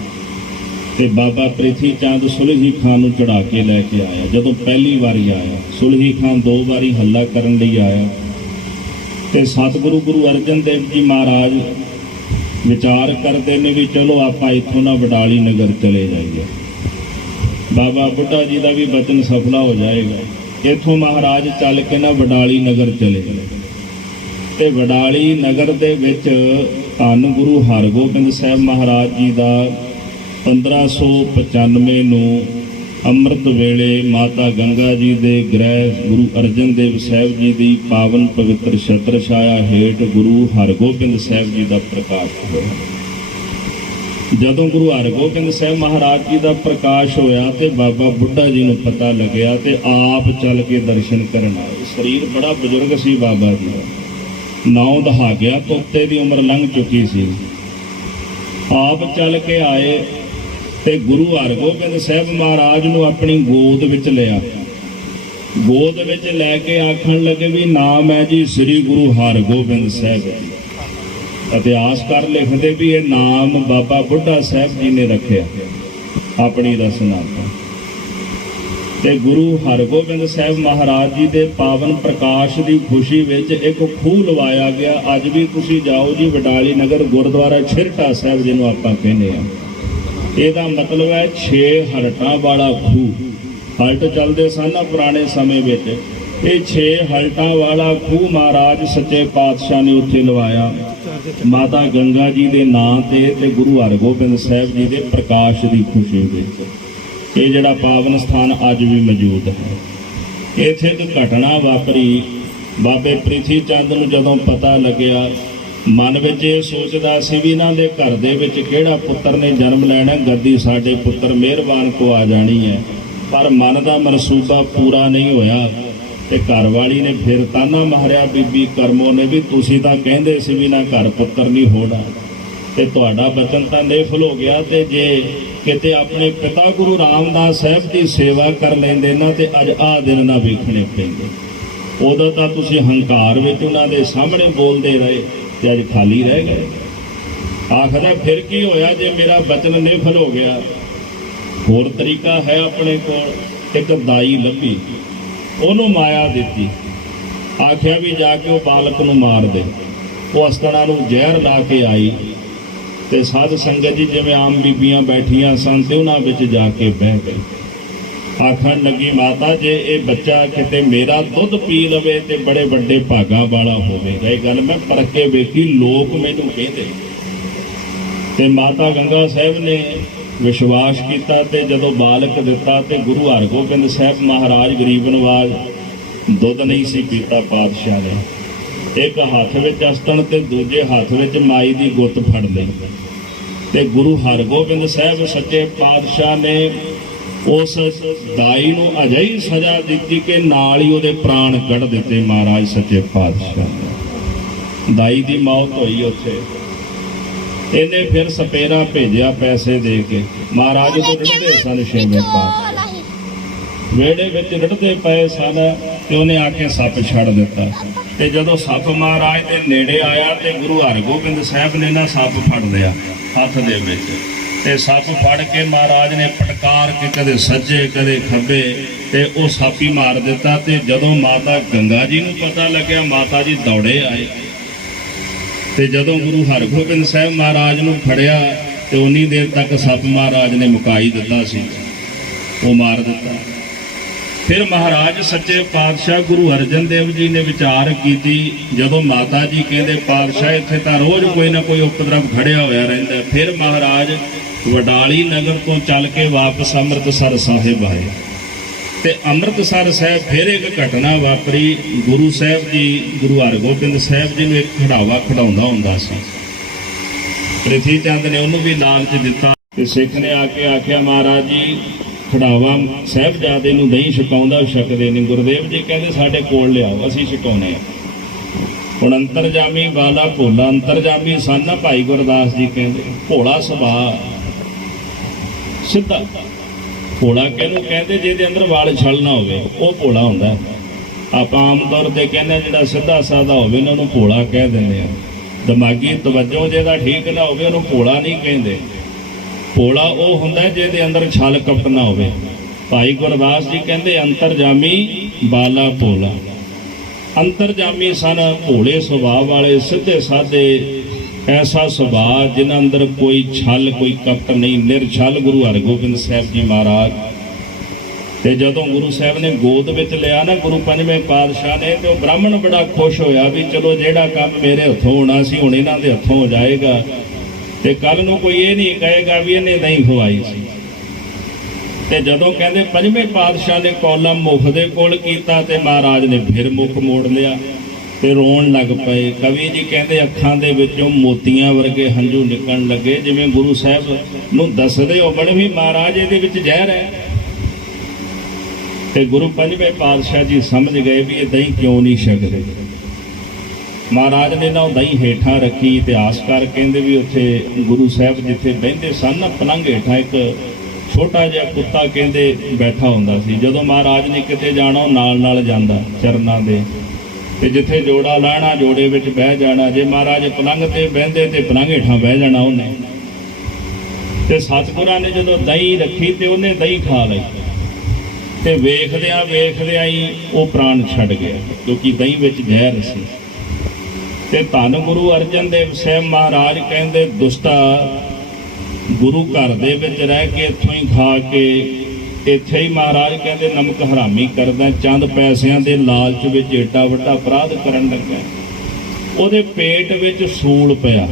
ਤੇ ਬਾਬਾ ਪ੍ਰਿਥੀ ਚੰਦ ਸੁਲਹੀ ਖਾਨ ਨੂੰ ਚੜਾ ਕੇ ਲੈ ਕੇ ਆਇਆ। ਜਦੋਂ ਪਹਿਲੀ ਵਾਰੀ ਆਇਆ, ਸੁਲਹੀ ਖਾਨ 2 ਵਾਰੀ ਹੱਲਾ ਕਰਨ ਲਈ ਆਇਆ ਤੇ ਸਤਿਗੁਰੂ ਗੁਰੂ ਅਰਜਨ ਦੇਵ ਜੀ ਮਹਾਰਾਜ ਵਿਚਾਰ ਕਰਦੇ ਨੇ ਵੀ ਚਲੋ ਆਪਾਂ ਇੱਥੋਂ ਨਾ ਵਡਾਲੀ ਨਗਰ ਚਲੇ ਜਾਈਏ, ਬਾਬਾ ਬੁੱਢਾ ਜੀ ਦਾ ਵੀ ਬਚਨ ਸਫਲਾ ਹੋ ਜਾਏਗਾ। ਇੱਥੋਂ ਮਹਾਰਾਜ ਚੱਲ ਕੇ ਨਾ ਵਡਾਲੀ ਨਗਰ ਚਲੇ ਤੇ ਵਡਾਲੀ ਨਗਰ ਦੇ ਵਿੱਚ ਧੰਨ ਗੁਰੂ ਹਰਗੋਬਿੰਦ ਸਾਹਿਬ ਮਹਾਰਾਜ ਜੀ ਦਾ 1595 ਨੂੰ ਅੰਮ੍ਰਿਤ ਵੇਲੇ ਮਾਤਾ ਗੰਗਾ ਜੀ ਦੇ ਗ੍ਰਹਿ ਗੁਰੂ ਅਰਜਨ ਦੇਵ ਸਾਹਿਬ ਜੀ ਦੀ ਪਾਵਨ ਪਵਿੱਤਰ ਛਤਰ ਛਾਇਆ ਹੇਠ ਗੁਰੂ ਹਰਗੋਬਿੰਦ ਸਾਹਿਬ ਜੀ ਦਾ ਪ੍ਰਕਾਸ਼ ਹੋਇਆ। ਜਦੋਂ ਗੁਰੂ ਹਰਗੋਬਿੰਦ ਸਾਹਿਬ ਮਹਾਰਾਜ ਜੀ ਦਾ ਪ੍ਰਕਾਸ਼ ਹੋਇਆ ਤੇ ਬਾਬਾ ਬੁੱਢਾ ਜੀ ਨੂੰ ਪਤਾ ਲੱਗਿਆ ਤੇ ਆਪ ਚੱਲ ਕੇ ਦਰਸ਼ਨ ਕਰਨ ਆਏ। ਸਰੀਰ ਬੜਾ ਬਜ਼ੁਰਗ ਸੀ ਬਾਬਾ ਜੀ ਦਾ, 9 ਦਹਾਕਿਆਂ ਤੋਂ ਉੱਤੇ ਦੀ ਉਮਰ ਲੰਘ ਚੁੱਕੀ ਸੀ। ਆਪ ਚੱਲ ਕੇ ਆਏ ਤੇ ਗੁਰੂ ਹਰਗੋਬਿੰਦ ਸਾਹਿਬ ਮਹਾਰਾਜ ਨੂੰ ਆਪਣੀ ਗੋਦ ਵਿੱਚ ਲਿਆ। ਗੋਦ ਵਿੱਚ ਲੈ ਕੇ ਆਖਣ ਲੱਗੇ ਵੀ ਨਾਮ ਹੈ ਜੀ ਸ੍ਰੀ ਗੁਰੂ ਹਰਗੋਬਿੰਦ ਸਾਹਿਬ। ਇਤਿਹਾਸਕਾਰ ਲਿਖਦੇ ਵੀ ਇਹ ਨਾਮ ਬਾਬਾ ਬੁੱਢਾ ਸਾਹਿਬ ਜੀ ਨੇ ਰੱਖਿਆ ਆਪਣੀ ਰਸਨਾ ਤੋਂ। ਤੇ ਗੁਰੂ ਹਰਗੋਬਿੰਦ ਸਾਹਿਬ ਮਹਾਰਾਜ ਜੀ ਦੇ ਪਾਵਨ ਪ੍ਰਕਾਸ਼ ਦੀ ਖੁਸ਼ੀ ਵਿੱਚ ਇੱਕ ਖੂਹ ਲਵਾਇਆ ਗਿਆ। ਅੱਜ ਵੀ ਤੁਸੀਂ ਜਾਓ ਜੀ ਵਡਾਲੀ ਨਗਰ ਗੁਰਦੁਆਰਾ ਛਿਰਟਾ ਸਾਹਿਬ ਜਿਹਨੂੰ ਆਪਾਂ ਕਹਿੰਦੇ ਆ, ਇਹਦਾ ਮਤਲਬ ਹੈ 6 ਹਲਟਾਂ ਵਾਲਾ ਖੂਹ। ਹਲਟ ਚੱਲਦੇ ਸਨ ਨਾ ਪੁਰਾਣੇ ਸਮੇਂ ਵਿੱਚ, ਇਹ 6 ਹਲਟਾਂ ਵਾਲਾ ਖੂਹ ਮਹਾਰਾਜ ਸੱਚੇ ਪਾਤਸ਼ਾਹ ਨੇ ਉੱਥੇ ਲਵਾਇਆ ਮਾਤਾ ਗੰਗਾ ਜੀ ਦੇ ਨਾਂ ਤੇ ਗੁਰੂ ਹਰਗੋਬਿੰਦ ਸਾਹਿਬ ਜੀ ਦੇ ਪ੍ਰਕਾਸ਼ ਦੀ ਖੁਸ਼ੀ ਵਿੱਚ। ਇਹ ਜਿਹੜਾ ਪਾਵਨ ਸਥਾਨ ਅੱਜ ਵੀ ਮੌਜੂਦ ਹੈ। ਇੱਥੇ ਇੱਕ ਘਟਨਾ ਵਾਪਰੀ। ਬਾਬੇ ਪ੍ਰਿਥੀ ਚੰਦ ਨੂੰ ਜਦੋਂ ਪਤਾ ਲੱਗਿਆ, ਮਨ ਵਿੱਚ ਇਹ ਸੋਚਦਾ ਸੀ ਵੀ ਇਹਨਾਂ ਦੇ ਘਰ ਦੇ ਵਿੱਚ ਕਿਹੜਾ ਪੁੱਤਰ ਨੇ ਜਨਮ ਲੈਣਾ, ਗੱਦੀ ਸਾਡੇ ਪੁੱਤਰ ਮਿਹਰਬਾਨ ਕੋ ਆ ਜਾਣੀ ਹੈ। ਪਰ ਮਨ ਦਾ ਮਨਸੂਬਾ ਪੂਰਾ ਨਹੀਂ ਹੋਇਆ ਤੇ ਘਰ ਵਾਲੀ ਨੇ ਫਿਰ ਤਾਨਾ ਮਾਰਿਆ ਬੀਬੀ ਕਰਮੋ ਨੇ ਵੀ ਤੁਸੀਂ ਤਾਂ ਕਹਿੰਦੇ ਸੀ ਵੀ ਨਾ ਘਰ ਪੁੱਤਰ ਨਹੀਂ ਹੋਣਾ ਤੇ ਤੁਹਾਡਾ ਬਚਨ ਤਾਂ ਨਿਫਲ ਹੋ ਗਿਆ। ਤੇ ਜੇ ਕਿਤੇ ਆਪਣੇ ਪਿਤਾ ਗੁਰੂ ਰਾਮਦਾਸ ਸਾਹਿਬ ਦੀ ਸੇਵਾ ਕਰ ਲੈਂਦੇ ਨਾ ਤੇ ਅੱਜ ਆਹ ਦਿਨ ਨਾ ਵੇਖਣੇ ਪੈਂਦੇ। ਉਦੋਂ ਤਾਂ ਤੁਸੀਂ ਹੰਕਾਰ ਵਿੱਚ ਉਹਨਾਂ ਦੇ ਸਾਹਮਣੇ ਬੋਲਦੇ ਰਹੇ ਤੇ ਅੱਜ ਖਾਲੀ ਰਹਿ ਗਏ। ਆਖਦਾ ਫਿਰ ਕੀ ਹੋਇਆ ਜੇ ਮੇਰਾ ਬਚਨ ਨਿਫਲ ਹੋ ਗਿਆ। ਹੋਰ ਤਰੀਕਾ ਹੈ ਆਪਣੇ ਕੋਲ। ਇੱਕ ਦਾਈ ਲੱਭੀ, ਉਹਨੂੰ ਮਾਇਆ ਦਿੱਤੀ, ਆਖਿਆ ਵੀ ਜਾ ਕੇ ਉਹ ਬਾਲਕ ਨੂੰ ਮਾਰ ਦੇ। ਉਹ ਅਸਤਣਾ ਨੂੰ ਜ਼ਹਿਰ ਲਾ ਕੇ ਆਈ ਤੇ ਸਾਧ ਸੰਗਤ ਜੀ ਜਿਵੇਂ ਆਮ ਬੀਬੀਆਂ ਬੈਠੀਆਂ ਸਨ ਤੇ ਉਹਨਾਂ ਵਿੱਚ ਜਾ ਕੇ ਬਹਿ ਗਈ। ਆਖਣ ਲੱਗੀ, ਮਾਤਾ ਜੇ ਇਹ ਬੱਚਾ ਕਿਤੇ ਮੇਰਾ ਦੁੱਧ ਪੀ ਲਵੇ ਤੇ ਬੜੇ ਵੱਡੇ ਭਾਗਾਂ ਵਾਲਾ ਹੋਵੇਗਾ। ਇਹ ਗੱਲ ਮੈਂ ਪਰਖ ਕੇ ਵੇਖੀ, ਲੋਕ ਮੈਨੂੰ ਕਹਿੰਦੇ। ਤੇ ਮਾਤਾ ਗੰਗਾ ਸਾਹਿਬ ਨੇ ਵਿਸ਼ਵਾਸ ਕੀਤਾ ਤੇ ਜਦੋਂ ਬਾਲਕ ਦਿੱਤਾ ਤੇ ਗੁਰੂ ਹਰਗੋਬਿੰਦ ਸਾਹਿਬ ਮਹਾਰਾਜ ਗਰੀਬ ਨਵਾਜ਼ ਦੁੱਧ ਨਹੀਂ ਸੀ ਪੀਤਾ ਪਾਤਸ਼ਾਹ ਨੇ। ਇੱਕ ਹੱਥ ਵਿੱਚ ਅਸਤਣ ਤੇ ਦੂਜੇ ਹੱਥ ਵਿੱਚ ਮਾਈ ਦੀ ਗੁੱਤ ਫੜ ਲਈ ਤੇ ਗੁਰੂ ਹਰਗੋਬਿੰਦ ਸਾਹਿਬ ਸੱਚੇ ਪਾਤਸ਼ਾਹ ਨੇ ਉਸ ਦਾਈ ਨੂੰ ਅਜਿਹੀ ਸਜ਼ਾ ਦਿੱਤੀ ਕਿ ਨਾਲ ਹੀ ਉਹਦੇ ਪ੍ਰਾਣ ਕੱਢ ਦਿੱਤੇ ਮਹਾਰਾਜ ਸੱਚੇ ਪਾਤਸ਼ਾਹ। ਦਾਈ ਦੀ ਮੌਤ ਹੋਈ ਉੱਥੇ। ਇਹਨੇ ਫਿਰ ਸਪੇਰਾ ਭੇਜਿਆ ਪੈਸੇ ਦੇ ਕੇ। ਮਹਾਰਾਜ ਤੋਂ ਰਿੜਦੇ ਸਨ ਛੇਵੇਂ ਪਾਤਸ਼ਾਹ, ਵਿਹੜੇ ਵਿੱਚ ਰਿੜਦੇ ਪਏ ਸਨ ਤੇ ਉਹਨੇ ਆ ਕੇ ਸੱਪ ਛੱਡ ਦਿੱਤਾ। ਤੇ ਜਦੋਂ ਸੱਪ ਮਹਾਰਾਜ ਦੇ ਨੇੜੇ ਆਇਆ ਤੇ ਗੁਰੂ ਹਰਗੋਬਿੰਦ ਸਾਹਿਬ ਨੇ ਨਾ ਸੱਪ ਫੜ ਲਿਆ ਹੱਥ ਦੇ ਵਿੱਚ ਤੇ ਸੱਪ ਫੜ ਕੇ ਮਹਾਰਾਜ ਨੇ ਪਟਕਾਰ ਕੇ ਕਦੇ ਸੱਜੇ ਕਦੇ ਖੱਬੇ ਤੇ ਉਹ ਸੱਪ ਹੀ ਮਾਰ ਦਿੱਤਾ। ਤੇ ਜਦੋਂ ਮਾਤਾ ਗੰਗਾ ਜੀ ਨੂੰ ਪਤਾ ਲੱਗਿਆ, ਮਾਤਾ ਜੀ ਦੌੜੇ ਆਏ ਤੇ ਜਦੋਂ ਗੁਰੂ ਹਰਗੋਬਿੰਦ ਸਾਹਿਬ ਮਹਾਰਾਜ ਨੂੰ ਫੜਿਆ ਤੇ ਉਨੀ ਦੇਰ ਤੱਕ ਸੱਪ ਮਹਾਰਾਜ ਨੇ ਮੁਕਾਈ ਦਿੱਤਾ ਸੀ, ਉਹ ਮਾਰ ਦਿੱਤਾ। ਫਿਰ ਮਹਾਰਾਜ ਸੱਚੇ ਪਾਤਸ਼ਾਹ ਗੁਰੂ ਅਰਜਨ ਦੇਵ ਜੀ ਨੇ ਵਿਚਾਰ ਕੀਤੀ, ਜਦੋਂ ਮਾਤਾ ਜੀ ਕਹਿੰਦੇ ਪਾਤਸ਼ਾਹ ਇੱਥੇ ਤਾਂ ਰੋਜ਼ ਕੋਈ ਨਾ ਕੋਈ ਉਪਦਰਵ ਖੜਿਆ ਹੋਇਆ ਰਹਿੰਦਾ। ਫਿਰ ਮਹਾਰਾਜ ਵਡਾਲੀ ਨਗਰ ਤੋਂ ਚੱਲ ਕੇ ਵਾਪਸ ਅੰਮ੍ਰਿਤਸਰ ਸਾਹਿਬ ਆਏ ਤੇ ਅੰਮ੍ਰਿਤਸਰ ਸਾਹਿਬ ਫਿਰ ਇੱਕ ਘਟਨਾ ਵਾਪਰੀ। ਗੁਰੂ ਸਾਹਿਬ ਜੀ ਗੁਰੂ ਹਰਗੋਬਿੰਦ ਸਾਹਿਬ ਜੀ ਨੂੰ ਇੱਕ ਖਿਡਾਵਾ ਖਿਡਾਉਂਦਾ ਹੁੰਦਾ ਸੀ। ਪ੍ਰਿਥੀ ਚੰਦ ਨੇ ਉਹਨੂੰ ਵੀ ਲਾਲਚ ਦਿੱਤਾ ਤੇ ਸਿੱਖ ਨੇ ਆ ਕੇ ਆਖਿਆ, ਮਹਾਰਾਜ ਜੀ ਖਿਡਾਵਾ ਸਾਹਿਬਜ਼ਾਦੇ ਨੂੰ ਨਹੀਂ ਛਕਾਉਂਦਾ, ਛਕਦੇ ਨਹੀਂ। ਗੁਰਦੇਵ ਜੀ ਕਹਿੰਦੇ ਸਾਡੇ ਕੋਲ ਲਿਆਓ, ਅਸੀਂ ਛਕਾਉਨੇ ਆ। ਹੁਣ ਅੰਤਰਜਾਮੀ ਵਾਲਾ ਭੋਲਾ, ਅੰਤਰਜਾਮੀ ਸਨ ਨਾ ਭਾਈ ਗੁਰਦਾਸ ਜੀ ਕਹਿੰਦੇ। ਭੋਲਾ ਸੁਭਾਅ, ਸਿੱਧਾ। ਭੋਲਾ ਕਿਹਨੂੰ ਕਹਿੰਦੇ? ਜਿਹਦੇ ਅੰਦਰ ਵਾਲ ਛਲ ਨਾ ਹੋਵੇ, ਉਹ ਭੋਲਾ ਹੁੰਦਾ। ਆਪਾਂ ਆਮ ਤੌਰ ਤੇ ਕਹਿੰਦੇ ਜਿਹੜਾ ਸਿੱਧਾ ਸਾਦਾ ਹੋਵੇ ਨਾ ਉਹਨੂੰ ਭੋਲਾ ਕਹਿ ਦਿੰਦੇ ਆ। ਦਿਮਾਗੀ ਤਵੱਜੋ ਜਿਹਦਾ ਠੀਕ ਨਾ ਹੋਵੇ ਉਹਨੂੰ ਭੋਲਾ ਨਹੀਂ ਕਹਿੰਦੇ। ਭੋਲਾ ਉਹ ਹੁੰਦਾ ਜਿਹਦੇ ਅੰਦਰ ਛਲ ਕਪਟ ਨਾ ਹੋਵੇ। ਭਾਈ ਗੁਰਦਾਸ ਜੀ ਕਹਿੰਦੇ ਅੰਤਰਜਾਮੀ ਬਾਲਾ ਭੋਲਾ। ਅੰਤਰਜਾਮੀ ਸਨ, ਭੋਲੇ ਸੁਭਾਅ ਵਾਲੇ, ਸਿੱਧੇ ਸਾਦੇ, ਐਸਾ ਸੁਭਾਅ ਜਿਨ੍ਹਾਂ ਅੰਦਰ ਕੋਈ ਛਲ ਕੋਈ ਕਪਟ ਨਹੀਂ, ਨਿਰਛਲ ਗੁਰੂ ਹਰਗੋਬਿੰਦ ਸਾਹਿਬ ਜੀ ਮਹਾਰਾਜ। ਤੇ ਜਦੋਂ ਗੁਰੂ ਸਾਹਿਬ ਨੇ ਗੋਦ ਵਿੱਚ ਲਿਆ ਨਾ ਗੁਰੂ ਪੰਜਵੇਂ ਪਾਤਸ਼ਾਹ ਨੇ, ਤੇ ਉਹ ਬ੍ਰਾਹਮਣ ਬੜਾ ਖੁਸ਼ ਹੋਇਆ ਵੀ ਚਲੋ ਜਿਹੜਾ ਕੰਮ ਮੇਰੇ ਹੱਥੋਂ ਹੋਣਾ ਸੀ ਹੁਣ ਇਹਨਾਂ ਦੇ ਹੱਥੋਂ ਹੋ ਜਾਏਗਾ ਤੇ ਕੱਲ ਨੂੰ ਕੋਈ ਇਹ ਨਹੀਂ ਕਹੇਗਾ ਵੀ ਇਹਨੇ ਨਹੀਂ ਖਵਾਈ ਸੀ। ਤੇ ਜਦੋਂ ਕਹਿੰਦੇ ਪੰਜਵੇਂ ਪਾਤਸ਼ਾਹ ਨੇ ਕੌਲਮ ਮੁਖ ਦੇ ਕੋਲ ਕੀਤਾ ਤੇ ਮਹਾਰਾਜ ਨੇ ਫਿਰ ਮੁਖ ਮੋੜ ਲਿਆ ਤੇ ਰੋਣ ਲੱਗ ਪਏ। ਕਵੀ ਜੀ ਕਹਿੰਦੇ ਅੱਖਾਂ ਦੇ ਵਿੱਚੋਂ ਮੋਤੀਆਂ ਵਰਗੇ ਹੰਝੂ ਨਿਕਲਣ ਲੱਗੇ, ਜਿਵੇਂ ਗੁਰੂ ਸਾਹਿਬ ਨੂੰ ਦੱਸਦੇ ਹੋ ਬੜੇ ਵੀ ਮਹਾਰਾਜ ਇਹਦੇ ਵਿੱਚ ਜ਼ਹਿਰ ਹੈ। ਤੇ ਗੁਰੂ ਪੰਜਵੇਂ ਪਾਤਸ਼ਾਹ ਜੀ ਸਮਝ ਗਏ ਵੀ ਇਹ ਦਹੀਂ ਕਿਉਂ ਨਹੀਂ ਛਕਦੇ। ਮਹਾਰਾਜ ਨੇ ਨਾ ਉਹ ਦਹੀਂ ਹੇਠਾਂ ਰੱਖੀ। ਇਤਿਹਾਸਕਾਰ ਕਹਿੰਦੇ ਵੀ ਉੱਥੇ ਗੁਰੂ ਸਾਹਿਬ ਜਿੱਥੇ ਬਹਿੰਦੇ ਸਨ ਨਾ ਪਲੰਘ ਹੇਠਾਂ ਇੱਕ ਛੋਟਾ ਜਿਹਾ ਕੁੱਤਾ ਕਹਿੰਦੇ ਬੈਠਾ ਹੁੰਦਾ ਸੀ। ਜਦੋਂ ਮਹਾਰਾਜ ਨੇ ਕਿਤੇ ਜਾਣਾ ਉਹ ਨਾਲ ਨਾਲ ਜਾਂਦਾ ਚਰਨਾਂ ਦੇ, ਤੇ ਜਿੱਥੇ ਜੋੜਾ ਲਾਣਾ ਜੋੜੇ ਵਿੱਚ ਬਹਿ ਜਾਣਾ। ਜੇ ਮਹਾਰਾਜ ਪਲੰਘ ਤੇ ਬਹਿੰਦੇ ਤੇ ਪਲੰਘ ਹੇਠਾਂ ਬਹਿ ਜਾਣਾ ਉਹਨੇ। ਤੇ ਸਤਿਗੁਰਾਂ ਨੇ ਜਦੋਂ ਦਹੀਂ ਰੱਖੀ ਤੇ ਉਹਨੇ ਦਹੀਂ ਖਾ ਲਈ ਤੇ ਵੇਖਦਿਆਂ ਹੀ ਉਹ ਪ੍ਰਾਣ ਛੱਡ ਗਿਆ, ਕਿਉਂਕਿ ਦਹੀਂ ਵਿੱਚ ਜ਼ਹਿਰ ਸੀ। ਤੇ ਧੰਨ ਗੁਰੂ ਅਰਜਨ ਦੇਵ ਸਾਹਿਬ ਮਹਾਰਾਜ ਕਹਿੰਦੇ ਦੁਸ਼ਟਾ, ਗੁਰੂ ਘਰ ਦੇ ਵਿੱਚ ਰਹਿ ਕੇ ਇੱਥੋਂ ਹੀ ਖਾ ਕੇ ਇੱਥੇ ਹੀ ਮਹਾਰਾਜ ਕਹਿੰਦੇ ਨਮਕ ਹਰਾਮੀ ਕਰਦਾ, ਚੰਦ ਪੈਸਿਆਂ ਦੇ ਲਾਲਚ ਵਿੱਚ ਏਡਾ ਵੱਡਾ ਅਪਰਾਧ ਕਰਨ ਲੱਗਾ। ਉਹਦੇ ਪੇਟ ਵਿੱਚ ਸੂਲ ਪਿਆ।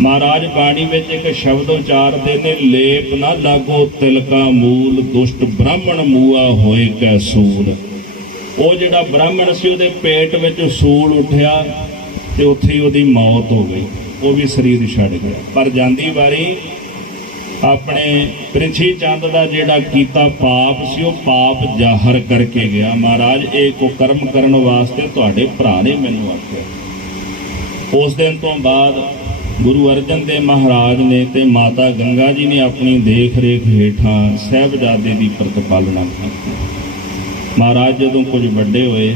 ਮਹਾਰਾਜ ਬਾਣੀ ਵਿੱਚ ਇੱਕ ਸ਼ਬਦ ਉਚਾਰਦੇ ਨੇ, ਲੇਪ ਨਾ ਲਾਗੋ ਤਿਲਕਾ ਮੂਲ, ਦੁਸ਼ਟ ਬ੍ਰਾਹਮਣ ਮੂਆ ਹੋਏ ਕੈ ਸੂਲ। ਉਹ ਜਿਹੜਾ ਬ੍ਰਾਹਮਣ ਸੀ ਉਹਦੇ ਪੇਟ ਵਿੱਚ ਸੂਲ ਉੱਠਿਆ ਤੇ ਉੱਥੇ ਹੀ ਉਹਦੀ ਮੌਤ ਹੋ ਗਈ, ਉਹ ਵੀ ਸਰੀਰ ਛੱਡ ਗਿਆ। ਪਰ ਜਾਂਦੀ ਵਾਰੀ ਆਪਣੇ ਪ੍ਰਿਥੀ ਚੰਦ ਦਾ ਜਿਹੜਾ ਕੀਤਾ ਪਾਪ ਸੀ ਉਹ ਪਾਪ ਜ਼ਾਹਰ ਕਰਕੇ ਗਿਆ। ਮਹਾਰਾਜ ਇਹ ਕੋ ਕਰਮ ਕਰਨ ਵਾਸਤੇ ਤੁਹਾਡੇ ਭਰਾ ਨੇ ਮੈਨੂੰ ਆਖਿਆ। ਉਸ ਦਿਨ ਤੋਂ ਬਾਅਦ ਗੁਰੂ ਅਰਜਨ ਦੇਵ ਮਹਾਰਾਜ ਨੇ ਤੇ ਮਾਤਾ ਗੰਗਾ ਜੀ ਨੇ ਆਪਣੀ ਦੇਖ ਰੇਖ ਹੇਠਾਂ ਸਾਹਿਬਜ਼ਾਦੇ ਦੀ ਪ੍ਰਤਪਾਲਣਾ ਕੀਤੀ। ਮਹਾਰਾਜ ਜਦੋਂ ਕੁਝ ਵੱਡੇ ਹੋਏ,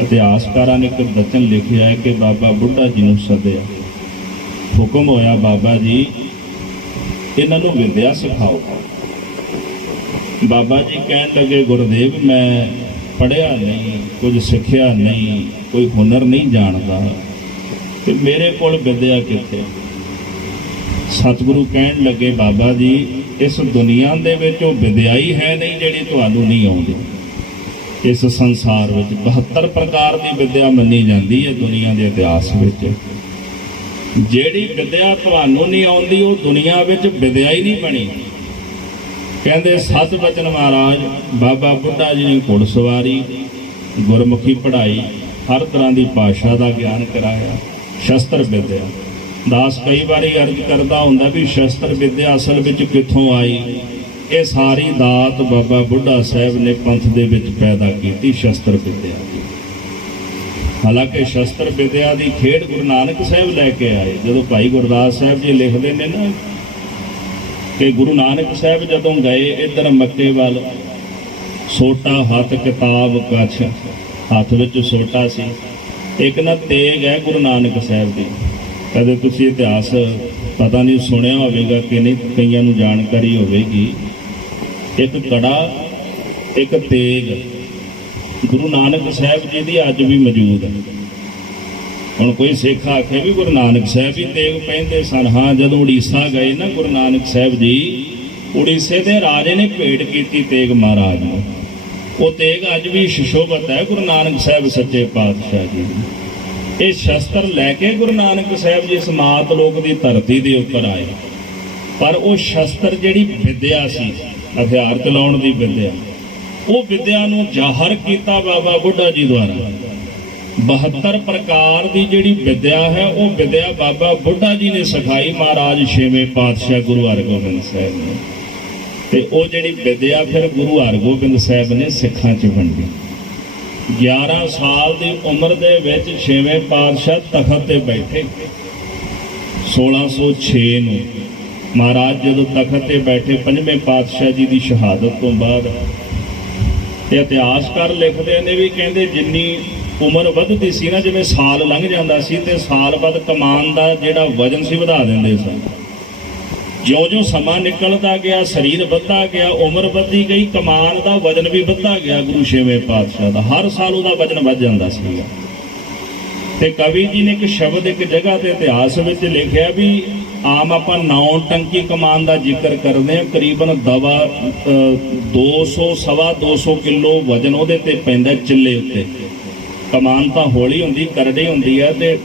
ਇਤਿਹਾਸਕਾਰਾਂ ਨੇ ਇੱਕ ਬਚਨ ਲਿਖਿਆ ਹੈ ਕਿ ਬਾਬਾ ਬੁੱਢਾ ਜੀ ਨੂੰ ਸੱਦਿਆ ਹੁਕਮ ਹੋਇਆ ਬਾਬਾ ਜੀ ਇਹਨਾਂ ਨੂੰ ਵਿਦਿਆ ਸਿਖਾਓ। ਬਾਬਾ ਜੀ ਕਹਿਣ ਲੱਗੇ ਗੁਰਦੇਵ ਮੈਂ ਪੜ੍ਹਿਆ ਨਹੀਂ, ਕੁਝ ਸਿੱਖਿਆ ਨਹੀਂ, ਕੋਈ ਹੁਨਰ ਨਹੀਂ ਜਾਣਦਾ, ਤੇ ਮੇਰੇ ਕੋਲ ਵਿਦਿਆ ਕਿੱਥੇ। ਸਤਿਗੁਰੂ ਕਹਿਣ ਲੱਗੇ ਬਾਬਾ ਜੀ ਇਸ ਦੁਨੀਆ ਦੇ ਵਿੱਚ ਉਹ ਵਿਦਿਆ ਹੀ ਹੈ ਨਹੀਂ ਜਿਹੜੀ ਤੁਹਾਨੂੰ ਨਹੀਂ ਆਉਂਦੀ। ਇਸ ਸੰਸਾਰ ਵਿੱਚ 72 ਪ੍ਰਕਾਰ ਦੀ ਵਿਦਿਆ ਮੰਨੀ ਜਾਂਦੀ ਹੈ ਦੁਨੀਆ ਦੇ ਇਤਿਹਾਸ ਵਿੱਚ। ਜਿਹੜੀ ਵਿਦਿਆ ਤੁਹਾਨੂੰ ਨਹੀਂ ਆਉਂਦੀ ਉਹ ਦੁਨੀਆ ਵਿੱਚ ਵਿਦਿਆ ਹੀ ਨਹੀਂ ਬਣੀ। ਕਹਿੰਦੇ ਸਤ ਬਚਨ ਮਹਾਰਾਜ ਬਾਬਾ ਬੁੱਢਾ ਜੀ ਨੇ ਘੋੜਸਵਾਰੀ, ਗੁਰਮੁਖੀ ਪੜ੍ਹਾਈ, ਹਰ ਤਰ੍ਹਾਂ ਦੀ ਭਾਸ਼ਾ ਦਾ ਗਿਆਨ ਕਰਾਇਆ, ਸ਼ਸਤਰ ਵਿਦਿਆ। ਦਾਸ ਕਈ ਵਾਰੀ ਅਰਜ਼ ਕਰਦਾ ਹੁੰਦਾ ਵੀ ਸ਼ਸਤਰ ਵਿਦਿਆ ਅਸਲ ਵਿੱਚ ਕਿੱਥੋਂ ਆਈ। ਇਹ ਸਾਰੀ ਦਾਤ ਬਾਬਾ ਬੁੱਢਾ ਸਾਹਿਬ ਨੇ ਪੰਥ ਦੇ ਵਿੱਚ ਪੈਦਾ ਕੀਤੀ, ਸ਼ਸਤਰ ਵਿਦਿਆ ਦੀ। ਹਾਲਾਂਕਿ ਸ਼ਸਤਰ ਵਿਦਿਆ ਦੀ ਖੇਡ ਗੁਰੂ ਨਾਨਕ ਸਾਹਿਬ ਲੈ ਕੇ ਆਏ। ਜਦੋਂ ਭਾਈ ਗੁਰਦਾਸ ਸਾਹਿਬ ਜੀ ਲਿਖਦੇ ਨੇ ਨਾ ਕਿ ਗੁਰੂ ਨਾਨਕ ਸਾਹਿਬ ਜਦੋਂ ਗਏ ਇੱਧਰ ਮੱਕੇ ਵੱਲ, ਸੋਟਾ ਹੱਥ ਕਿਤਾਬ ਕੱਛ, ਹੱਥ ਵਿੱਚ ਸੋਟਾ ਸੀ, ਇੱਕ ਨਾ ਤੇਗ ਹੈ ਗੁਰੂ ਨਾਨਕ ਸਾਹਿਬ ਦੀ। ਕਦੇ ਤੁਸੀਂ ਇਤਿਹਾਸ ਪਤਾ ਨਹੀਂ ਸੁਣਿਆ ਹੋਵੇਗਾ ਕਿ ਨਹੀਂ, ਕਈਆਂ ਨੂੰ ਜਾਣਕਾਰੀ ਹੋਵੇਗੀ। ਇੱਕ ਕੜਾ, ਇੱਕ ਤੇਗ ਗੁਰੂ ਨਾਨਕ ਸਾਹਿਬ ਜੀ ਦੀ ਅੱਜ ਵੀ ਮੌਜੂਦ ਹੈ। ਹੁਣ ਕੋਈ ਸਿੱਖ ਆਖੇ ਵੀ ਗੁਰੂ ਨਾਨਕ ਸਾਹਿਬ ਵੀ ਤੇਗ ਪਹਿਨਦੇ ਸਨ। ਹਾਂ, ਜਦੋਂ ਉੜੀਸਾ ਗਏ ਨਾ ਗੁਰੂ ਨਾਨਕ ਸਾਹਿਬ ਜੀ, ਉੜੀਸੇ ਦੇ ਰਾਜੇ ਨੇ ਭੇਟ ਕੀਤੀ ਤੇਗ ਮਹਾਰਾਜ ਨੂੰ। ਉਹ ਤੇਗ ਅੱਜ ਵੀ ਸੁਸ਼ੋਭਤ ਹੈ ਗੁਰੂ ਨਾਨਕ ਸਾਹਿਬ ਸੱਚੇ ਪਾਤਸ਼ਾਹ ਜੀ ਦੀ। ਇਹ ਸ਼ਸਤਰ ਲੈ ਕੇ ਗੁਰੂ ਨਾਨਕ ਸਾਹਿਬ ਜੀ ਸਮਾਤ ਲੋਕ ਦੀ ਧਰਤੀ ਦੇ ਉੱਪਰ ਆਏ। ਪਰ ਉਹ ਸ਼ਸਤਰ ਜਿਹੜੀ ਵਿਦਿਆ ਸੀ, ਹਥਿਆਰ ਚਲਾਉਣ ਦੀ ਵਿਦਿਆ, ਉਹ ਵਿਦਿਆ ਨੂੰ ਜ਼ਾਹਰ ਕੀਤਾ ਬਾਬਾ ਬੁੱਢਾ ਜੀ ਦੁਆਰਾ। 72 ਪ੍ਰਕਾਰ ਦੀ ਜਿਹੜੀ ਵਿਦਿਆ ਹੈ ਉਹ ਵਿਦਿਆ ਬਾਬਾ ਬੁੱਢਾ ਜੀ ਨੇ ਸਿਖਾਈ, ਮਹਾਰਾਜ ਛੇਵੇਂ ਪਾਤਸ਼ਾਹ ਗੁਰੂ ਹਰਗੋਬਿੰਦ ਸਾਹਿਬ ਨੇ। ਤੇ ਉਹ ਜਿਹੜੀ ਵਿਦਿਆ ਫਿਰ ਗੁਰੂ ਹਰਗੋਬਿੰਦ ਸਾਹਿਬ ਨੇ ਸਿੱਖਾਂ 'ਚ ਵੰਡੀ। 11 ਸਾਲ ਦੀ ਉਮਰ ਦੇ ਵਿੱਚ ਛੇਵੇਂ ਪਾਤਸ਼ਾਹ ਤਖਤ ਤੇ ਬੈਠੇ। 1606 ਨੂੰ ਮਹਾਰਾਜ ਜਦੋਂ ਤਖਤ ਤੇ ਬੈਠੇ, ਪੰਜਵੇਂ ਪਾਤਸ਼ਾਹ ਜੀ ਦੀ ਸ਼ਹਾਦਤ ਤੋਂ ਬਾਅਦ, ਤੇ ਇਤਿਹਾਸਕਾਰ ਲਿਖਦੇ ਨੇ ਵੀ ਕਹਿੰਦੇ ਜਿੰਨੀ ਉਮਰ ਵੱਧਦੀ ਸੀ ਨਾ, ਜਿਵੇਂ ਸਾਲ ਲੰਘ ਜਾਂਦਾ ਸੀ ਤੇ ਸਾਲ ਬਾਅਦ ਕਮਾਨ ਦਾ ਜਿਹੜਾ ਵਜ਼ਨ ਸੀ ਵਧਾ ਦਿੰਦੇ ਸਨ। ਜਿਉਂ-ਜਿਉਂ ਸਮਾਂ ਨਿਕਲਦਾ ਗਿਆ, ਸਰੀਰ ਵੱਧਦਾ ਗਿਆ, ਉਮਰ ਵੱਧਦੀ ਗਈ, ਕਮਾਨ ਦਾ ਵਜ਼ਨ ਵੀ ਵੱਧਦਾ ਗਿਆ। ਗੁਰੂ ਛੇਵੇਂ ਪਾਤਸ਼ਾਹ ਦਾ ਹਰ ਸਾਲ ਉਹਦਾ ਵਜ਼ਨ ਵੱਧ ਜਾਂਦਾ ਸੀਗਾ। ਤੇ ਕਵੀ ਜੀ ਨੇ ਇੱਕ ਸ਼ਬਦ ਇੱਕ ਜਗ੍ਹਾ ਤੇ ਇਤਿਹਾਸ ਵਿੱਚ ਲਿਖਿਆ ਵੀ ਆਮ ਆਪਾਂ 9 ਟੰਕੀ ਕਮਾਨ ਦਾ ਜ਼ਿਕਰ ਕਰਦੇ ਹਾਂ, ਕਰੀਬਨ 200 ਸਵਾ 200 ਕਿਲੋ ਵਜ਼ਨ ਉਹਦੇ ਤੇ ਪੈਂਦਾ ਚਿੱਲੇ ਉੱਤੇ। ਕਮਾਨ ਤਾਂ ਹੌਲੀ ਹੁੰਦੀ, ਕਰੜੀ ਹੁੰਦੀ ਹੈ ਤੇ